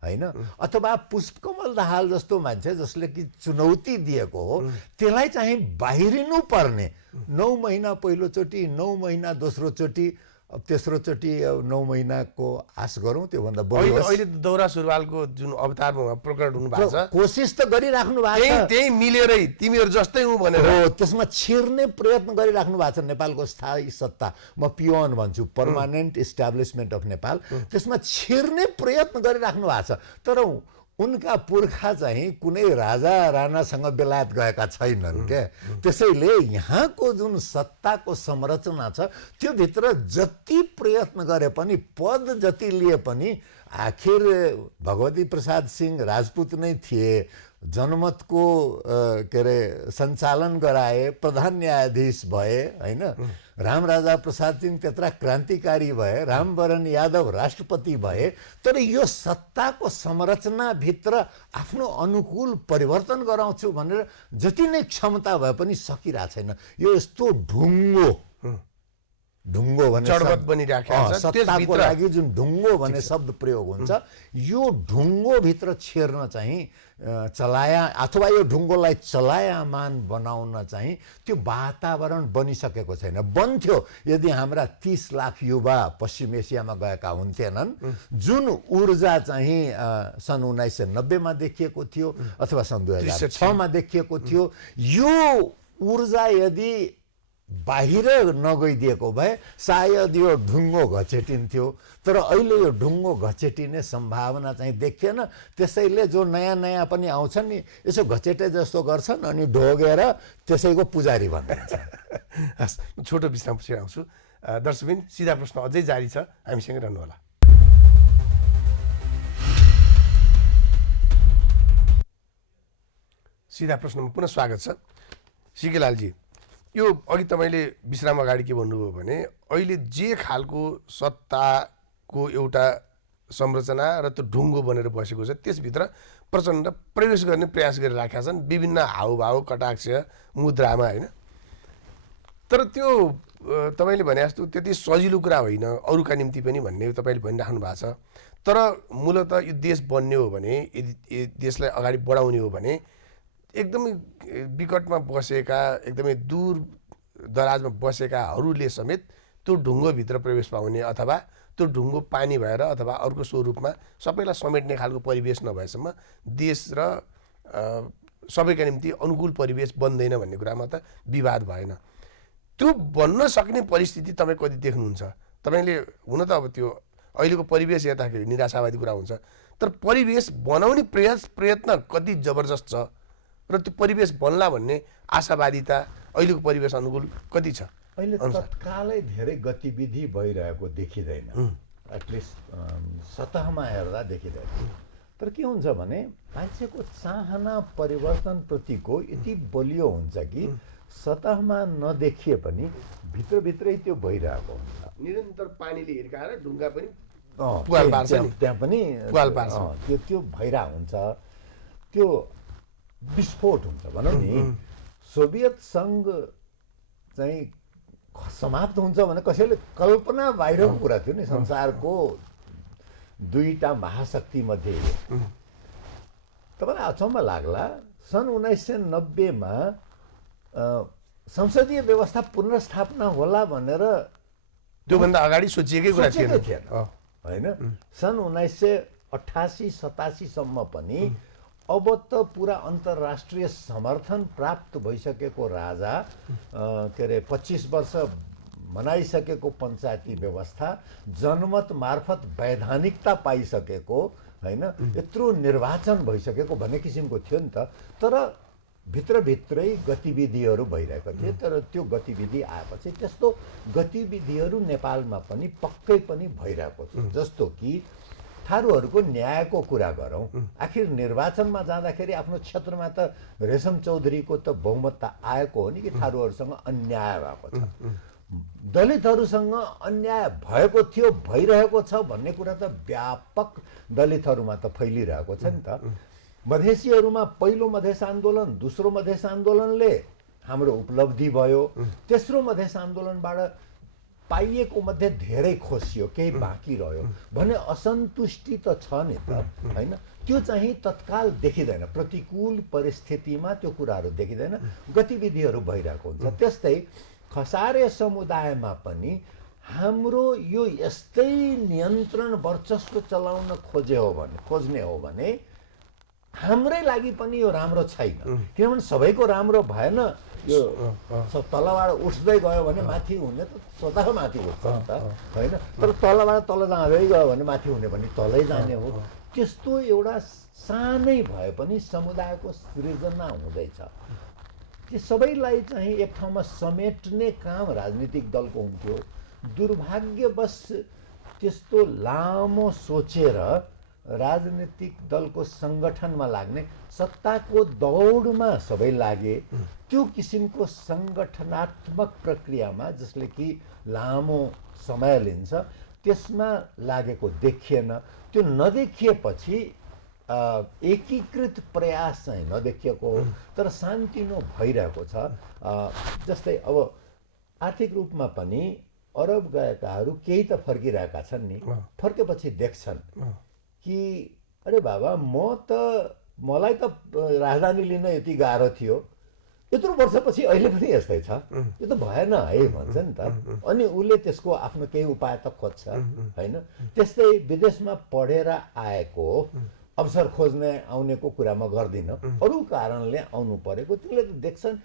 होइन, अथवा पुष्पकमल दाहाल जस्तो मान्छे जसले कि चुनौती दिएको हो त्यसलाई चाहिँ बाहिरिनु पर्ने। 9 महिना पहिलोचोटि, 9 महिना दोस्रोचोटि, तेस्रो चोटि 9 महिनाको आश गरौँ, त्योभन्दा बढी होस्। अहिले दौरा सुरुवालको जुन अवतारमा प्रकट हुनु भएको छ, कोसिस त गरिराख्नु भएको छ, त्यही मिलेरै तिमीहरू जस्तै हुँ भनेर हो, त्यसमा छिर्ने प्रयत्न गरिराख्नु भएको छ नेपालको स्थायी सत्ता, म पिओन भन्छु, पर्मानेन्ट इस्टाब्लिसमेन्ट अफ नेपाल, त्यसमा छिर्ने प्रयत्न गरिराख्नु भएको छ। तर उनका पुर्खा चाहिँ कुनै राजा राणासँग बेलायत गएका छैनन् क्या। त्यसैले यहाँको जुन सत्ताको संरचना छ त्यो भित्र जति प्रयत्न गरे पनि, पद जति लिए पनि, आखिर भगवती प्रसाद सिंह राजपूत नै थिए, जनमतको के अरे सञ्चालन गराए, प्रधान न्यायाधीश भए होइन, रामराजा प्रसाद सिंह त्यत्रा क्रान्तिकारी भए, रामवरण यादव राष्ट्रपति भए। तर यो सत्ताको संरचनाभित्र आफ्नो अनुकूल परिवर्तन गराउँछु भनेर जति नै क्षमता भए पनि सकिरहेको छैन। यो यस्तो ढुङ्गो भने सत्ताको लागि जुन ढुङ्गो भन्ने शब्द प्रयोग हुन्छ, यो ढुङ्गोभित्र छिर्न चाहिँ चलाया अथवा यो ढुङ्गोलाई चलायमान बनाउन चाहिँ त्यो वातावरण बनिसकेको छैन। बन्थ्यो यदि हाम्रा 30 लाख युवा पश्चिम एसियामा गएका हुन्थेनन्। जुन ऊर्जा चाहिँ सन् 1990 मा देखिएको थियो अथवा सन् 2006 मा देखिएको थियो, यो ऊर्जा यदि बाहिर नगइदिएको भए सायद यो ढुङ्गो घचेटिन्थ्यो। तर अहिले यो ढुङ्गो घचेटिने सम्भावना चाहिँ देखिएन। त्यसैले जो नयाँ नयाँ पनि आउँछन् नि, यसो घचेटे जस्तो गर्छन् अनि ढोगेर त्यसैको पुजारी भनिन्छ। हस्, छोटो विश्रामपछि आउँछु। दर्शकबिन, सिधा प्रश्न अझै जारी छ, हामीसँगै रहनुहोला। सिधा प्रश्नमा पुनः स्वागत छ। सिकेलालजी, यो अघि तपाईँले विश्राम अगाडि के भन्नुभयो भने अहिले जे खालको सत्ताको एउटा संरचना र त्यो ढुङ्गो बनेर बसेको छ त्यसभित्र प्रचण्ड प्रवेश गर्ने प्रयास गरिराखेका छन् विभिन्न हाउभाव, कटाक्ष, मुद्रामा होइन। तर त्यो तपाईँले भने जस्तो त्यति सजिलो कुरा होइन, अरूका निम्ति पनि भन्ने तपाईँले भनिराख्नु भएको छ। तर मूलत यो देश बन्ने हो भने, यदि देशलाई अगाडि बढाउने हो भने एकदमै विकटमा बसेका, एकदमै दूर दराजमा बसेकाहरूले समेत त्यो ढुङ्गोभित्र प्रवेश पाउने अथवा त्यो ढुङ्गो पानी भएर अथवा अर्को स्वरूपमा सबैलाई समेट्ने खालको परिवेश नभएसम्म देश र सबैका निम्ति अनुकूल परिवेश बन्दैन भन्ने कुरामा त विवाद भएन। त्यो बन्न सक्ने परिस्थिति तपाईँ कति देख्नुहुन्छ? तपाईँले हुन त अब त्यो अहिलेको परिवेश हेर्दाखेरि निराशावादी कुरा हुन्छ, तर परिवेश बनाउने प्रयत्न कति जबरजस्त छ र त्यो परिवेश बन्ला भन्ने आशावादिता अहिलेको परिवेश अनुकूल कति छ? अहिले तत्कालै धेरै गतिविधि भइरहेको देखिँदैन, एटलिस्ट सतहमा हेर्दा देखिँदैन। तर के हुन्छ भने मान्छेको चाहना परिवर्तनप्रतिको यति बलियो हुन्छ कि सतहमा नदेखिए पनि भित्रभित्रै त्यो भइरहेको हुन्छ। निरन्तर पानीले हिर्काएर ढुङ्गा पनि त्यहाँ पनि त्यो भइरहेको हुन्छ। त्यो विस्फोट हुन्छ भनौँ नि। सोभियत सङ्घ चाहिँ समाप्त हुन्छ भने कसैले कल्पना बाहिरको कुरा थियो नि। संसारको दुईटा महाशक्ति मध्ये तपाईँलाई अचम्म लाग्ला, सन् 1990मा संसदीय व्यवस्था पुनर्स्थापना होला भनेर त्योभन्दा अगाडि सोचिएकै कुरा सोचेकै थिएन थिएन होइन। सन् 1988-87 सम्म पनि अब त पुरा अन्तर्राष्ट्रिय समर्थन प्राप्त भइसकेको राजा के अरे 25 वर्ष मनाइसकेको पञ्चायती व्यवस्था जनमत मार्फत वैधानिकता पाइसकेको होइन, यत्रो निर्वाचन भइसकेको भन्ने किसिमको थियो नि त। तर भित्रभित्रै गतिविधिहरू भइरहेको थिए। तर त्यो गतिविधि आएपछि त्यस्तो गतिविधिहरू नेपालमा पनि पक्कै पनि भइरहेको छ। जस्तो कि थारूहरूको न्यायको कुरा गरौँ, आखिर निर्वाचनमा जाँदाखेरि आफ्नो क्षेत्रमा त रेशम चौधरीको त बहुमत आएको हो नि कि थारूहरूसँग अन्याय भएको छ, दलितहरूसँग अन्याय भएको थियो, भइरहेको छ भन्ने कुरा त व्यापक दलितहरूमा त फैलिरहेको छ नि त। मधेसीहरूमा पहिलो मधेस आन्दोलन, दोस्रो मधेस आन्दोलनले हाम्रो उपलब्धि भयो, तेस्रो मधेस आन्दोलनबाट पाइएको मध्ये धेरै खोसियो, केही बाँकी रह्यो भने असन्तुष्टि त छ नि त होइन। त्यो चाहिँ तत्काल देखिँदैन, प्रतिकूल परिस्थितिमा त्यो कुराहरू देखिँदैन, गतिविधिहरू भइरहेको हुन्छ। त्यस्तै खसारे समुदायमा पनि हाम्रो यो यस्तै नियन्त्रण वर्चस्व चलाउन खोज्ने हो भने हाम्रै लागि पनि यो राम्रो छैन। किनभने सबैको राम्रो भएन, यो तलबाट उठ्दै गयो भने माथि हुने त स्वतः माथि उठ्छ नि त होइन। तर तलबाट तल जाँदै गयो भने माथि हुने पनि तलै जाने हो। त्यस्तो एउटा सानै भए पनि समुदायको सृजना हुँदैछ। त्यो सबैलाई चाहिँ एक ठाउँमा समेट्ने काम राजनीतिक दलको हुन्थ्यो। दुर्भाग्यवश त्यस्तो लामो सोचेर राजनीतिक दलको सङ्गठनमा लाग्ने, सत्ताको दौडमा सबै लागे। त्यो किसिमको सङ्गठनात्मक प्रक्रियामा जसले कि लामो समय लिन्छ, त्यसमा लागेको देखिएन। त्यो नदेखिएपछि एकीकृत प्रयास चाहिँ नदेखिएको हो, तर सानोतिनो भइरहेको छ। जस्तै अब आर्थिक रूपमा पनि अरब गएकाहरू केही त फर्किरहेका छन् नि। फर्केपछि देख्छन् कि अरे बाबा मलाई त राजधानी लिन यति गाह्रो थियो, यत्रो वर्षपछि अहिले पनि यस्तै छ, यो त भएन है भन्छ नि त। अनि उसले त्यसको आफ्नो केही उपाय त खोज्छ होइन। त्यस्तै विदेशमा पढेर आएको अवसर खोज्ने आउनेको कुरा म गर्दिनँ, अरू कारणले आउनु परेको, तिनले त देख्छन्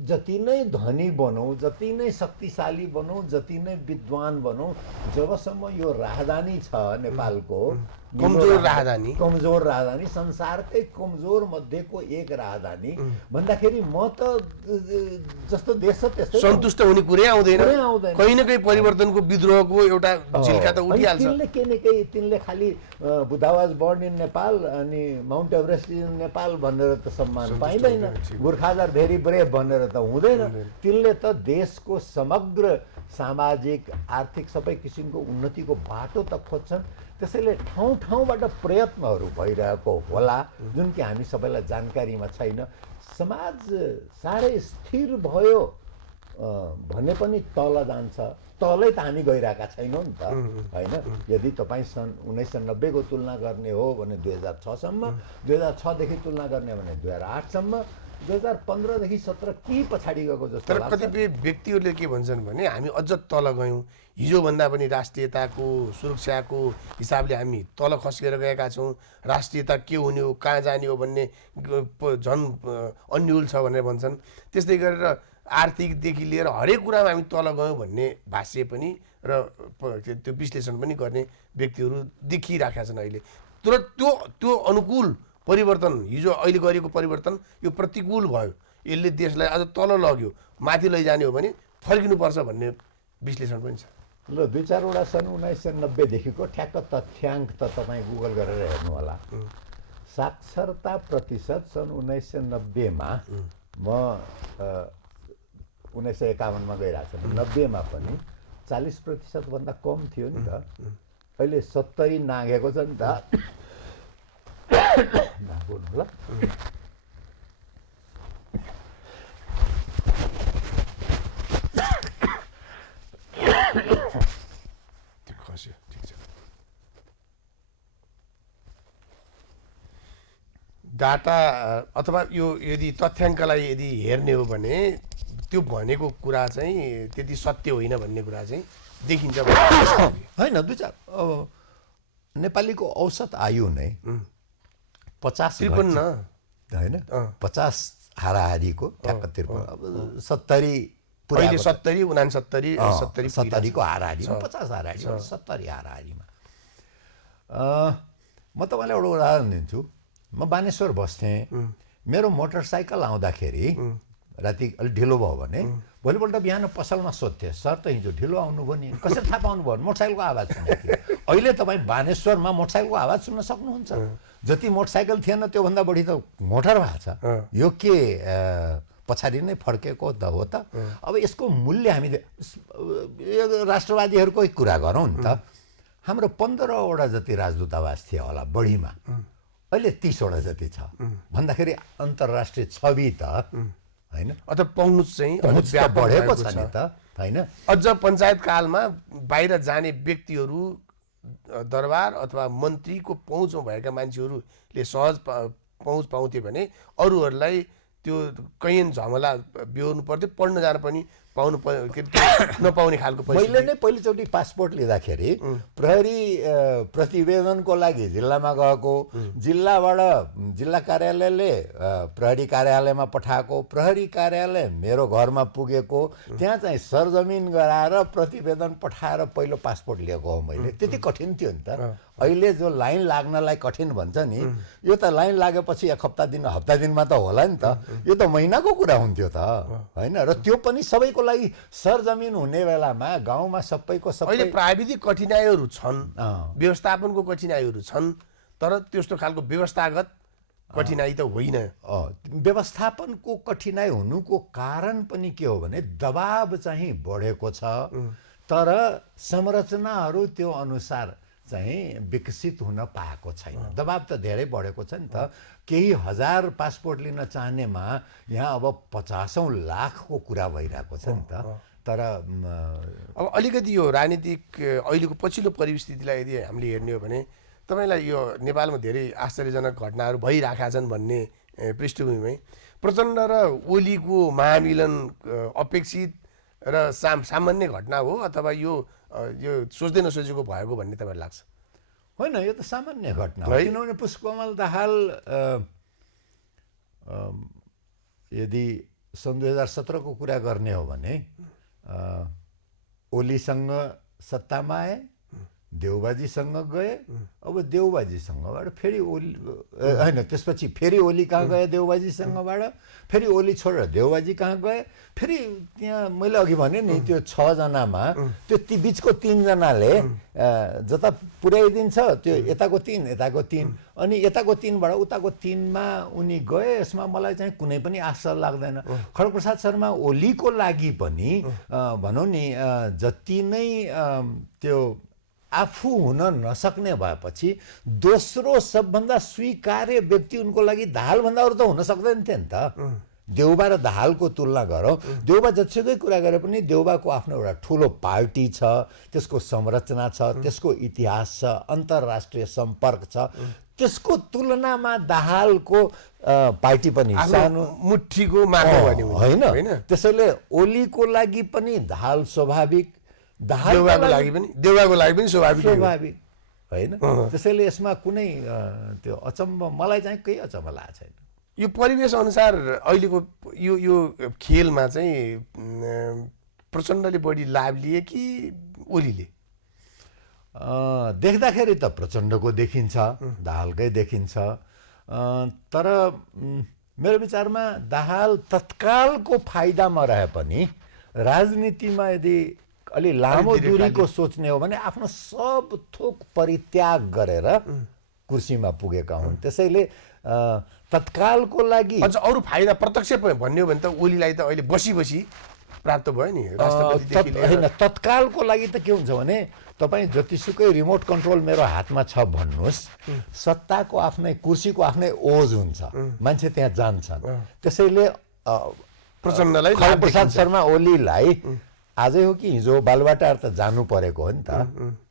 जति नै धनी बनौँ, जति नै शक्तिशाली बनौँ, जति नै विद्वान बनौँ, जबसम्म यो राजधानी छ नेपालको, कमजोर राजधानी, संसारकै कमजोर मध्येको एक राजधानी भन्दाखेरि म त जस्तो देश छ त्यस्तै सन्तुष्ट हुने कुरै आउँदैन। कहीँ न कहीँ परिवर्तनको विद्रोहको एउटा झिल्का त उठिहाल्छ। तिनले खालि बुदावाज बर्न इन नेपाल अनि माउन्ट एभरेस्ट इन नेपाल भनेर त सम्मान पाइँदैन, गोर्खाज आर भेरी ब्रेभ भनेर त हुँदैन। तिनले त देशको समग्र सामाजिक आर्थिक सबै किसिमको उन्नतिको बाटो त खोज्छन्। त्यसैले ठाउँ ठाउँबाट प्रयत्नहरू भइरहेको होला जुन कि हामी सबैलाई जानकारीमा छैन। समाज साह्रै स्थिर भयो भने पनि तल जान्छ, तलै त हामी गइरहेका छैनौँ नि त होइन। यदि तपाईँ सन् 1990 को तुलना गर्ने हो भने 2006 सम्म, 2006देखि तुलना गर्ने हो भने 2008 सम्म, 2015देखि 17 के पछाडि गएको जस्तो तर लाग्छ। कतिपय व्यक्तिहरूले के भन्छन् भने हामी अझ तल गयौँ, हिजोभन्दा पनि राष्ट्रियताको सुरक्षाको हिसाबले हामी तल खस्केर गएका छौँ, राष्ट्रियता के हुने हो, कहाँ जाने हो भन्ने झन् अन्यल छ भनेर भन्छन्। त्यस्तै गरेर आर्थिकदेखि लिएर हरेक कुरामा हामी तल गयौँ भन्ने भाष्य पनि र त्यो विश्लेषण पनि गर्ने व्यक्तिहरू देखिराखेका छन् अहिले। तर त्यो अनुकूल परिवर्तन, हिजो अहिले गरेको परिवर्तन यो प्रतिकूल भयो, यसले देशलाई अझ तल लग्यो, माथि लैजाने हो भने फर्किनुपर्छ भन्ने विश्लेषण पनि छ। ल 2-4वटा सन् 1990देखिको ठ्याक्क तथ्याङ्क त तपाईँ गुगल गरेर हेर्नु होला। साक्षरता प्रतिशत सन् 1990मा, म 1951मा गइरहेको छु, 90मा पनि 40% भन्दा कम थियो नि त। अहिले 70 नाघेको छ नि त। होला खस्यो, ठिक छ। डाटा अथवा यो यदि तथ्याङ्कलाई यदि हेर्ने हो भने त्यो भनेको कुरा चाहिँ त्यति सत्य होइन भन्ने कुरा चाहिँ देखिन्छ। होइन दुई चार नेपालीको औसत आयु नै 50 होइन 50 हाराहारीको ठ्याक्क 53 अब 70 पहिले 70 69 70 को हाराहारीमा 50 हाराहारीमा 70 हाराहारीमा। म तपाईँलाई एउटा उदाहरण दिन्छु। म बानेश्वर बस्थेँ, मेरो मोटरसाइकल आउँदाखेरि राति अलिक ढिलो भयो भने भोलिपल्ट बिहान पसलमा सोध्थेँ, सर त हिजो ढिलो आउनुभयो नि, कसरी थाहा पाउनुभयो? मोटरसाइकलको आवाज सुनेको थिएँ। अहिले तपाईँ बानेश्वरमा मोटरसाइकलको आवाज सुन्न सक्नुहुन्छ। जति मोटरसाइकल थिएन त्योभन्दा बढी त मोटर भएको छ। यो के पछाडि नै फर्केको त हो त? अब यसको मूल्य हामीले राष्ट्रवादीहरूकै कुरा गरौँ नि त। हाम्रो 15वटा जति राजदूतावास थिए होला बढीमा, अहिले 30वटा जति छ भन्दाखेरि अन्तर्राष्ट्रिय छवि त होइन, अथवा पहुँच चाहिँ बढेको छ नि त होइन। अझ पञ्चायत कालमा बाहिर जाने व्यक्तिहरू, दरबार अथवा मन्त्रीको पहुँचमा भएका मान्छेहरूले सहज पहुँच पाउँथे भने अरूहरूलाई त्यो कैयन झमला बिहोर्नु पर्थ्यो, पढ्न जान पनि नपाउने खालको मैले नै पहिलोचोटि पासपोर्ट लिँदाखेरि प्रहरी प्रतिवेदनको लागि जिल्लामा गएको, जिल्लाबाट जिल्ला कार्यालयले प्रहरी कार्यालयमा पठाएको, प्रहरी कार्यालय मेरो घरमा पुगेको, त्यहाँ चाहिँ सरजमिन गराएर प्रतिवेदन पठाएर पहिलो पासपोर्ट लिएको हो मैले। त्यति कठिन थियो नि त। अहिले जो लाइन लाग्नलाई कठिन भन्छ नि, यो त लाइन लागेपछि एक हप्ता दिनमा त होला नि त। यो त महिनाको कुरा हुन्थ्यो त होइन। र त्यो पनि सबैको लागि सरजमिन हुने बेलामा गाउँमा सबैको अहिले प्राविधिक कठिनाइहरू छन्, व्यवस्थापनको कठिनाइहरू छन्, तर त्यस्तो खालको व्यवस्थागत कठिनाइ त होइन। व्यवस्थापनको कठिनाइ हुनुको कारण पनि के हो भने दबाब चाहिँ बढेको छ, तर संरचनाहरू त्यो अनुसार चाहिँ विकसित हुन पाएको छैन। दबाब त धेरै बढेको छ नि त। केही हजार पासपोर्ट लिन चाहनेमा यहाँ अब 50औं लाखको कुरा भइरहेको छ नि त। तर अब अलिकति यो राजनीतिक अहिलेको पछिल्लो परिस्थितिलाई यदि हामीले हेर्ने हो भने तपाईँलाई यो नेपालमा धेरै आश्चर्यजनक घटनाहरू भइरहेका छन् भन्ने पृष्ठभूमिमै प्रचण्ड र ओलीको महामिलन अपेक्षित र सामान्य घटना हो अथवा यो सोच्दै नसोचेको भएको भन्ने तपाईँलाई लाग्छ? होइन, यो त सामान्य घटना हो। किनभने पुष्पकमल दाहाल यदि सन् 2017 को कुरा गर्ने हो भने ओलीसँग सत्तामा आए, देउबाजीसँग गए। अब देउबाजीसँगबाट फेरि ओली होइन, त्यसपछि फेरि ओली कहाँ गए देउबाजीसँगबाट, फेरि ओली छोडेर देउबाजी कहाँ गए, फेरि त्यहाँ मैले अघि भने नि त्यो 6 जनामा त्यो बिचको 3 जनाले जता पुर्याइदिन्छ त्यो यताको 3 यताको 3 अनि यताको 3बाट उताको 3मा उनी गए। यसमा मलाई चाहिँ कुनै पनि आशा लाग्दैन। खड्गप्रसाद शर्मा ओलीको लागि पनि भनौँ नि जति नै त्यो आफू हुन नसक्ने भएपछि दोस्रो सबभन्दा स्वीकार्य व्यक्ति उनको लागि दाहालभन्दा अरू त हुन सक्दैन थियो नि त। देउबा र दाहालको तुलना गरौँ, देउबा जतिसुकै कुरा गरे पनि देउबाको आफ्नो एउटा ठुलो पार्टी छ, त्यसको संरचना छ, त्यसको इतिहास छ, अन्तर्राष्ट्रिय सम्पर्क छ। त्यसको तुलनामा दाहालको पार्टी पनि सानो, मुठीको माटो होइन। त्यसैले ओलीको लागि पनि दाहाल स्वाभाविक, देउबाको लागि पनि स्वाभाविक होइन। त्यसैले यसमा कुनै त्यो अचम्म मलाई चाहिँ केही अचम्म लागेको छैन। यो परिवेश अनुसार अहिलेको यो खेलमा चाहिँ प्रचण्डले बढी लाभ लिए कि ओलीले? देख्दाखेरि त प्रचण्डको देखिन्छ, दाहालकै देखिन्छ। तर मेरो विचारमा दाहाल तत्कालको फाइदामा रहे पनि राजनीतिमा यदि अलि लामो दूरीको सोच्ने हो भने आफ्नो सब थोक परित्याग गरेर कुर्सीमा पुगेका हुन्। त्यसैले तत्कालको लागि अझ अरू फाइदा प्रत्यक्ष भन्ने हो भने त ओलीलाई त अहिले बसी प्राप्त भयो नि राष्ट्रपतिदेखि लिएर। होइन, तत्कालको लागि त के हुन्छ भने तपाईँ जतिसुकै रिमोट कन्ट्रोल मेरो हातमा छ भन्नुहोस्, सत्ताको आफ्नै कुर्सीको आफ्नै ओज हुन्छ, मान्छे त्यहाँ जान्छन्। त्यसैले प्रचण्डलाई खड्गप्रसाद शर्मा ओलीलाई आजै हो कि हिजो बालुवाटार त जानु परेको हो नि त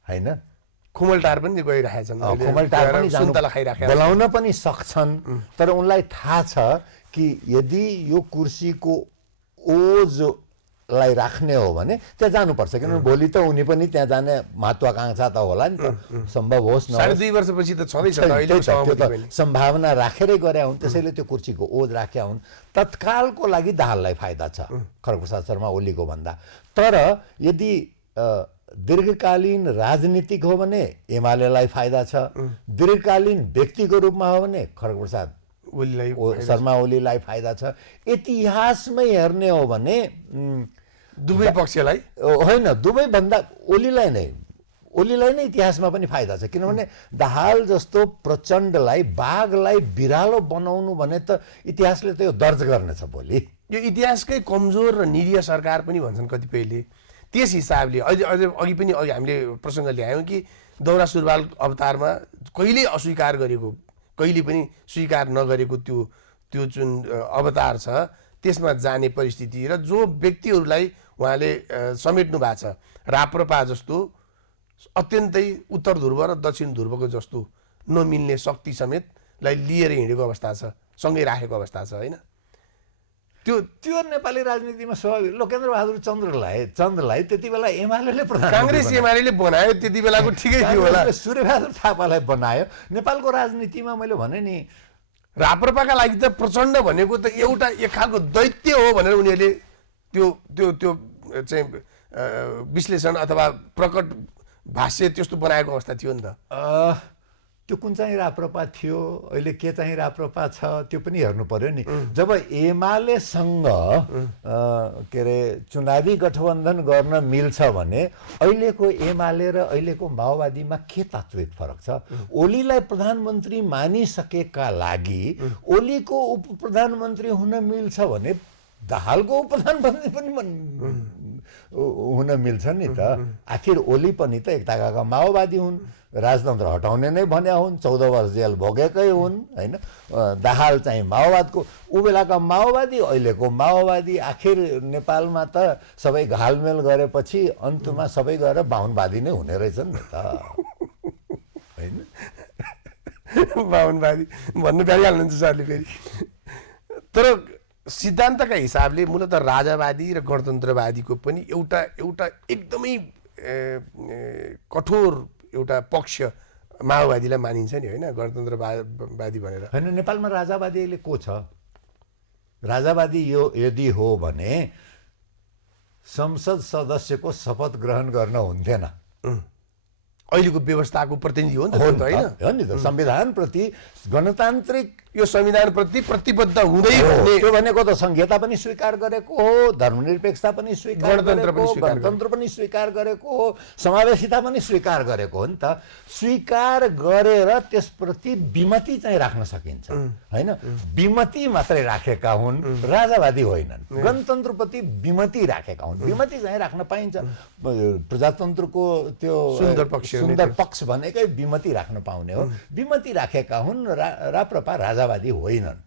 होइन। खुमलटार पनि गइरहेछन् अहिले, खुमलटार गएर पनि सुन्तला खाइराखेका छन्। बोलाउन पनि सक्छन्, तर उनलाई थाहा छ कि यदि यो कुर्सीको ओजलाई राख्ने हो भने त्यहाँ जानुपर्छ, किनभने भोलि त उनी पनि त्यहाँ जाने महत्वाकांक्षा त होला नि त, सम्भव होस् न 2.5 वर्षपछि त छँदैछ त अहिले सहमति पनि। सम्भावना राखेरै गरे हुन्, त्यसैले त्यो कुर्सीको ओज राखेका हुन्। तत्कालको लागि दाहाललाई फाइदा छ खड्गप्रसाद शर्मा ओलीको भन्दा, तर यदि दीर्घकालीन राजनीतिक हो भने एमालेलाई फाइदा छ, दीर्घकालीन व्यक्तिको रूपमा हो भने खड्गप्रसाद शर्मा ओलीलाई फाइदा छ। इतिहासमै हेर्ने हो भने दुवै पक्षलाई होइन, दुवैभन्दा ओलीलाई नै इतिहासमा पनि फाइदा छ, किनभने दाहाल जस्तो प्रचण्डलाई, बाघलाई बिरालो बनाउनु भने त इतिहासले त यो दर्ज गर्नेछ भोलि। यो इतिहासकै कमजोर र निरीह सरकार पनि भन्छन् कतिपयले। त्यस हिसाबले अघि पनि हामीले प्रसङ्ग ल्यायौँ कि दौरा सुरुवाल अवतारमा कहिले अस्वीकार गरेको, कहिले पनि स्वीकार नगरेको त्यो जुन अवतार छ त्यसमा जाने परिस्थिति र जो व्यक्तिहरूलाई उहाँले समेट्नु भएको छ, राप्रपा जस्तो अत्यन्तै उत्तर ध्रुव र दक्षिण ध्रुवको जस्तो नमिल्ने शक्ति समेतलाई लिएर हिँडेको अवस्था छ, सँगै राखेको अवस्था छ होइन। त्यो नेपाली राजनीतिमा स्वाभाविक। लोकेन्द्र बहादुर चन्द्रलाई त्यति बेला एमाले काङ्ग्रेस एमाले बनायो, त्यति बेलाको ठिकै थियो होला। सूर्यबहादुर थापालाई बनायो। नेपालको राजनीतिमा मैले भने नि, राप्रपाका लागि त प्रचण्ड भनेको त एउटा एक खालको दैत्य हो भनेर उनीहरूले त्यो त्यो त्यो चाहिँ विश्लेषण अथवा प्रकट भाष्य त्यस्तो बनाएको अवस्था थियो नि त। त्यो कुन चाहिँ राप्रपा थियो, अहिले के चाहिँ राप्रपा छ, त्यो पनि हेर्नु पर्यो नि। जब एमालेसँग के अरे चुनावी गठबन्धन गर्न मिल्छ भने अहिलेको एमाले र अहिलेको माओवादीमा के तात्विक फरक छ? ओलीलाई प्रधानमन्त्री मानिसकेका लागि ओलीको उप प्रधानमन्त्री हुन मिल्छ भने दाहालको उप प्रधानमन्त्री पनि हुन मिल्छ नि त। आखिर ओली पनि त एकताका माओवादी हुन्, राजतन्त्र हटाउने नै भन्या हुन्, 14 वर्ष जेल भोगेकै हुन् होइन। दाहाल चाहिँ माओवादको ऊ बेलाका माओवादी, अहिलेको माओवादी। आखिर नेपालमा त सबै घालमेल गरेपछि अन्तमा सबै गएर बाहुनवादी नै हुने रहेछन् नि त होइन। बाहुनवादी भन्नु भ्याइहाल्नुहुन्छ सरले फेरि। तर सिद्धान्तका हिसाबले मूलतः राजावादी र गणतन्त्रवादीको पनि एउटा एकदमै कठोर एउटा पक्ष माओवादीलाई मानिन्छ नि होइन, गणतन्त्रवादी भनेर। होइन, नेपालमा राजावादी अहिले को छ? राजावादी यो यदि हो भने संसद सदस्यको शपथ ग्रहण गर्न हुन्थेन। अहिलेको व्यवस्थाको प्रतिनिधि हो नि त होइन, नि त। संविधानप्रति गणतान्त्रिक यो संविधानप्रति प्रतिबद्ध हुँदै त्यो भनेको त संहिता पनि स्वीकार गरेको हो, धर्मनिरपेक्षता पनि स्वीकार गरेको हो, गणतन्त्र पनि स्वीकार गरेको हो, समावेशिता पनि स्वीकार गरेको हो नि त। स्वीकार गरेर त्यसप्रति विमति चाहिँ राख्न सकिन्छ होइन। विमति मात्रै राखेका हुन्, राजावादी होइनन्। गणतन्त्रप्रति विमति राखेका हुन्, विमति चाहिँ राख्न पाइन्छ। प्रजातन्त्रको त्यो सुन्दर पक्ष भनेकै विमति राख्न पाउने हो। विमति राखेका हुन्, राप्रपा राजावादी होइनन्।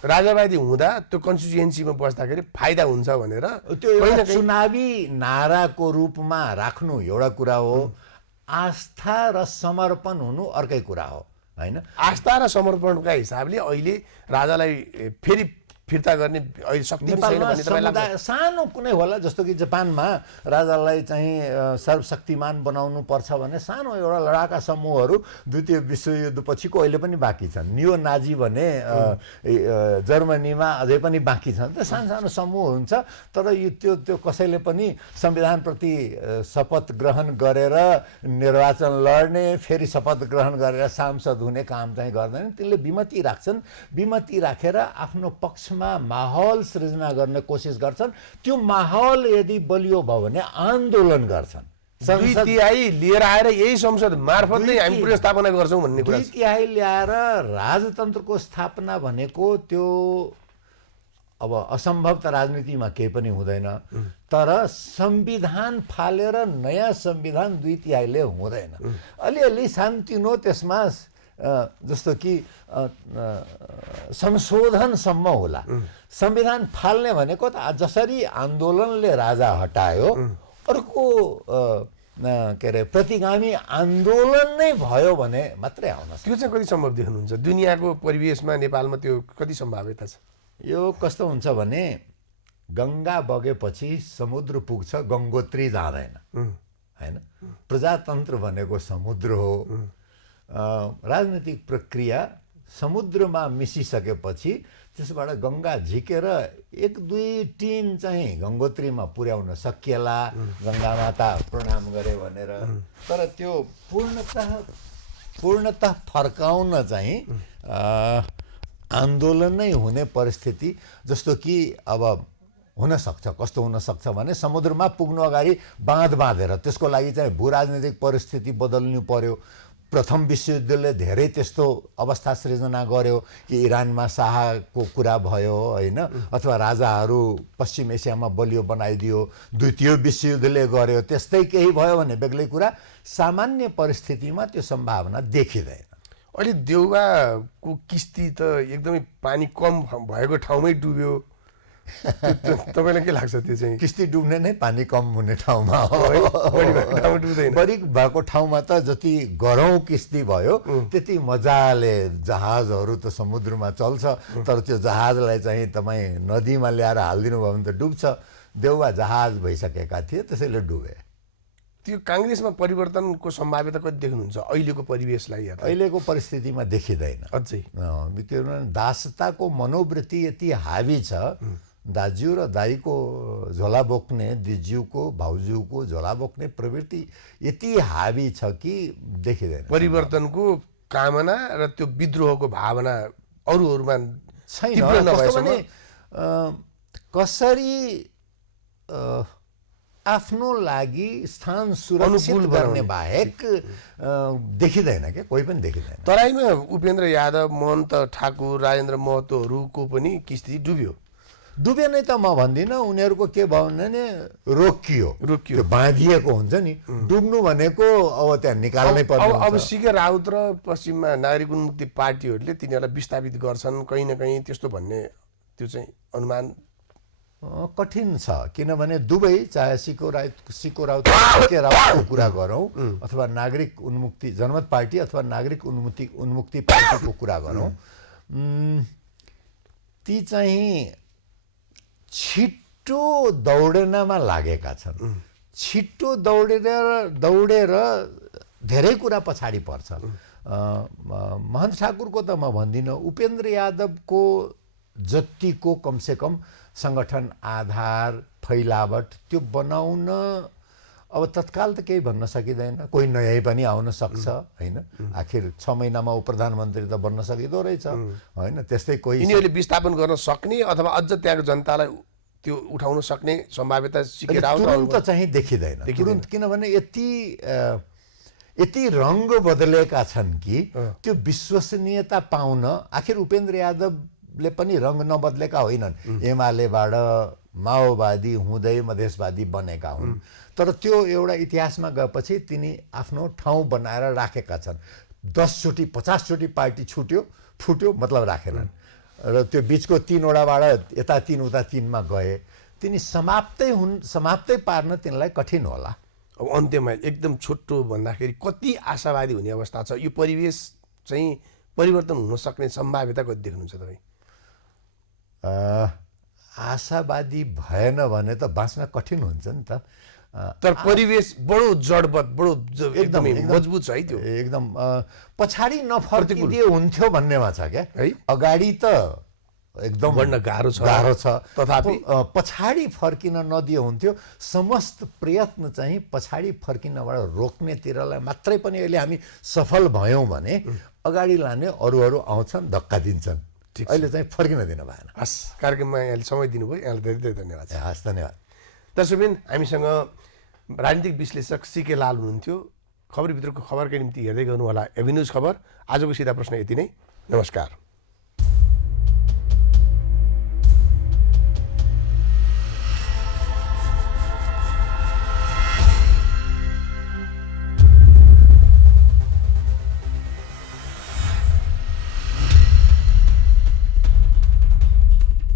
राजावादी हुँदा त्यो कन्स्टिट्युएन्सीमा बस्दाखेरि फाइदा हुन्छ भनेर त्यो एउटा चुनावी नाराको रूपमा राख्नु एउटा कुरा हो, आस्था र समर्पण हुनु अर्कै कुरा हो होइन। आस्था र समर्पणका हिसाबले अहिले राजालाई फेरि फिर्ता गर्ने अहिले शक्ति नेपालमा सानो कुनै होला, जस्तो कि जापानमा राजालाई चाहिँ सर्वशक्तिमान बनाउनु पर्छ भने सानो एउटा लडाका समूहहरू द्वितीय विश्वयुद्धपछिको अहिले पनि बाँकी छन्। नियो नाजी भने जर्मनीमा अझै पनि बाँकी छन्। त सानो समूह हुन्छ, तर त्यो कसैले पनि संविधानप्रति शपथ ग्रहण गरेर निर्वाचन लड्ने, फेरि शपथ ग्रहण गरेर सांसद हुने काम चाहिँ गर्दैनन्। त्यसले विमति राख्छन्। विमति राखेर आफ्नो पक्ष माहौल सृजना गर्ने कोसिस गर्छन्। त्यो माहौल यदि बलियो भयो भने आन्दोलन गर्छन्। 2/3 लिएर आएर यही संसद मार्फत नै हामी पुनर्स्थापना गर्छौँ भन्ने कुरा। 2/3 ल्याएर राजतन्त्रको स्थापना भनेको त्यो अब असम्भव त राजनीतिमा केही पनि हुँदैन, तर संविधान फालेर नयाँ संविधान 2/3 हुँदैन। अलिअलि सानोतिनो त्यसमा जस्तो कि संशोधनसम्म होला। संविधान फाल्ने भनेको त जसरी आन्दोलनले राजा हटायो, अर्को के अरे प्रतिगामी आन्दोलन नै भयो भने मात्रै आउन सक्छ। त्यो चाहिँ कति सम्भव देख्नुहुन्छ दुनियाँको परिवेशमा नेपालमा त्यो कति सम्भाव्यता छ? यो कस्तो हुन्छ भने गङ्गा बगेपछि समुद्र पुग्छ, गङ्गोत्री जाँदैन हैन। प्रजातन्त्र भनेको समुद्र हो। राजनीतिक प्रक्रिया समुद्रमा मिसिसकेपछि त्यसबाट गङ्गा झिकेर 1 2 3 चाहिँ गङ्गोत्रीमा पुर्याउन सकिएला, गङ्गा माता प्रणाम गरे भनेर। तर त्यो पूर्णतः फर्काउन चाहिँ आन्दोलन नै हुने परिस्थिति, जस्तो कि अब हुन सक्छ। कस्तो हुन सक्छ भने समुद्रमा पुग्नु अगाडि बाँध बाँधेर त्यसको लागि चाहिँ भू राजनीतिक परिस्थिति बदल्नु पर्यो। प्रथम विश्वयुद्धले धेरै त्यस्तो अवस्था सृजना गर्यो कि इरानमा शाहको कुरा भयो हैन, अथवा राजाहरू पश्चिम एसियामा बलियो बनाइदियो। द्वितीय विश्वयुद्धले गर्यो त्यस्तै केही भयो भने बेग्लै कुरा। सामान्य परिस्थितिमा त्यो सम्भावना देखिँदैन। अहिले देउवाको किस्ती त एकदमै पानी कम भएको ठाउँमै डुब्यो। तपाईँलाई के लाग्छ त्यो चाहिँ? किस्ती डुब्ने नै पानी कम हुने ठाउँमा हो, बढी भएको ठाउँमा डुब्दैन। बढी भएको ठाउँमा त जति गरौँ किस्ती भयो त्यति मजाले जहाजहरू त समुद्रमा चल्छ। तर त्यो जहाजलाई चाहिँ तपाईँ नदीमा ल्याएर हालिदिनु भयो भने त डुब्छ। देउवा जहाज भइसकेका थिए त्यसैले डुबे। त्यो काङ्ग्रेसमा परिवर्तनको सम्भाव्यता कति देख्नुहुन्छ अहिलेको परिवेशलाई हेर्दा? अहिलेको परिस्थितिमा देखिँदैन अझै किनभने दासताको मनोवृत्ति यति हावी छ। दाजु र दाईको झोला बोक्ने, दिज्यूको भाउजूको झोला बोक्ने प्रवृत्ति यति हावी छ कि देखिँदैन। परिवर्तनको कामना र त्यो विद्रोहको भावना अरूहरूमा छैन। कस्तो भने कसरी आफ्नो लागि स्थान सुरक्षित गर्ने बाहेक देखिँदैन क्या, कोही पनि देखिँदैन। तराईमा उपेन्द्र यादव, महन्त ठाकुर, राजेन्द्र महतोहरूको पनि किस्ती डुब्यो। डुबे नै त म भन्दिनँ। उनीहरूको के भयो भने रोकियो। त्यो बाँधिएको हुन्छ नि। डुब्नु भनेको अब त्यहाँ निकाल्नै पर्छ। अब सीके राउत र पश्चिममा नागरिक उन्मुक्ति पार्टीहरूले तिनीहरूलाई विस्थापित गर्छन् कहीँ न कहीँ त्यस्तो भन्ने त्यो चाहिँ अनुमान कठिन छ। किनभने दुवै, चाहे सिको राउत के राउतको कुरा गरौँ अथवा नागरिक उन्मुक्ति जनमत पार्टी अथवा नागरिक उन्मुक्ति पार्टीको कुरा गरौँ, ती चाहिँ छिट्टो दौडनमा लागेका छन्। छिट्टो दौडेर धेरै कुरा पछाडि पर्छ। महन्त ठाकुरको त म भन्दिनँ। उपेन्द्र यादवको जतिको कमसेकम सङ्गठन आधार फैलावट त्यो बनाउन अब तत्काल त केही भन्न सकिँदैन। कोही नयाँ पनि आउन सक्छ हैन। आखिर 6 महिनामा ऊ प्रधानमन्त्री त बन्न सकिँदो रहेछ हैन। त्यस्तै कोही यिनीहरूले विस्थापन गर्न सक्ने अथवा अझ त्यहाँको जनतालाई त्यो उठाउन सक्ने सम्भाव्यता सिके राउत तुरुन्त चाहिँ देखिँदैन। तुरुन्त किनभने यति रङ्ग बदलेका छन् कि त्यो विश्वसनीयता पाउन। आखिर उपेन्द्र यादवले पनि रङ्ग नबदलेका होइनन्। एमालेबाट माओवादी हुँदै मधेसवादी बनेका हुन्। तर त्यो एउटा इतिहासमा गएपछि तिनी आफ्नो ठाउँ बनाएर राखेका छन्। 10 चोटि 50 चोटि पार्टी फुट्यो मतलब राखेनन्। र त्यो बिचको 3 वटाबाट यता 3 उता 3मा गए। तिनी समाप्तै पार्न तिनलाई कठिन होला। अब अन्त्यमा एकदम छोटो भन्दाखेरि कति आशावादी हुने अवस्था छ? यो परिवेश चाहिँ परिवर्तन हुन सक्ने सम्भाव्यता कति देख्नुहुन्छ तपाईँ? आशावादी भएन भने त बाँच्न कठिन हुन्छ नि त। तर परिवेश बडो जडबत, बडो एकदमै मजबुत छ है। त्यो एकदम पछाडि नफर्किदिए हुन्थ्यो भन्नेमा छ क्या है। अगाडि त एकदम बढ्न गाह्रो छ। तथापि पछाडि फर्किन नदिए हुन्थ्यो। समस्त प्रयत्न चाहिँ पछाडि फर्किनबाट रोक्नेतिरलाई मात्रै पनि अहिले हामी सफल भयौँ भने अगाडि लाने अरूहरू आउँछन्, धक्का दिन्छन्। अहिले चाहिँ फर्किन दिन भएन। हस्, कार्यक्रममा यहाँले समय दिनुभयो, यहाँलाई धेरै धेरै धन्यवाद। हस्, धन्यवाद। दर्शकबिन, हामीसँग राजनीतिक विश्लेषक सीके लाल हुनुहुन्थ्यो। खबरभित्रको खबरका निम्ति हेर्दै गर्नुहोला एभिन्यूज खबर। आजको सिधा प्रश्न यति नै। नमस्कार।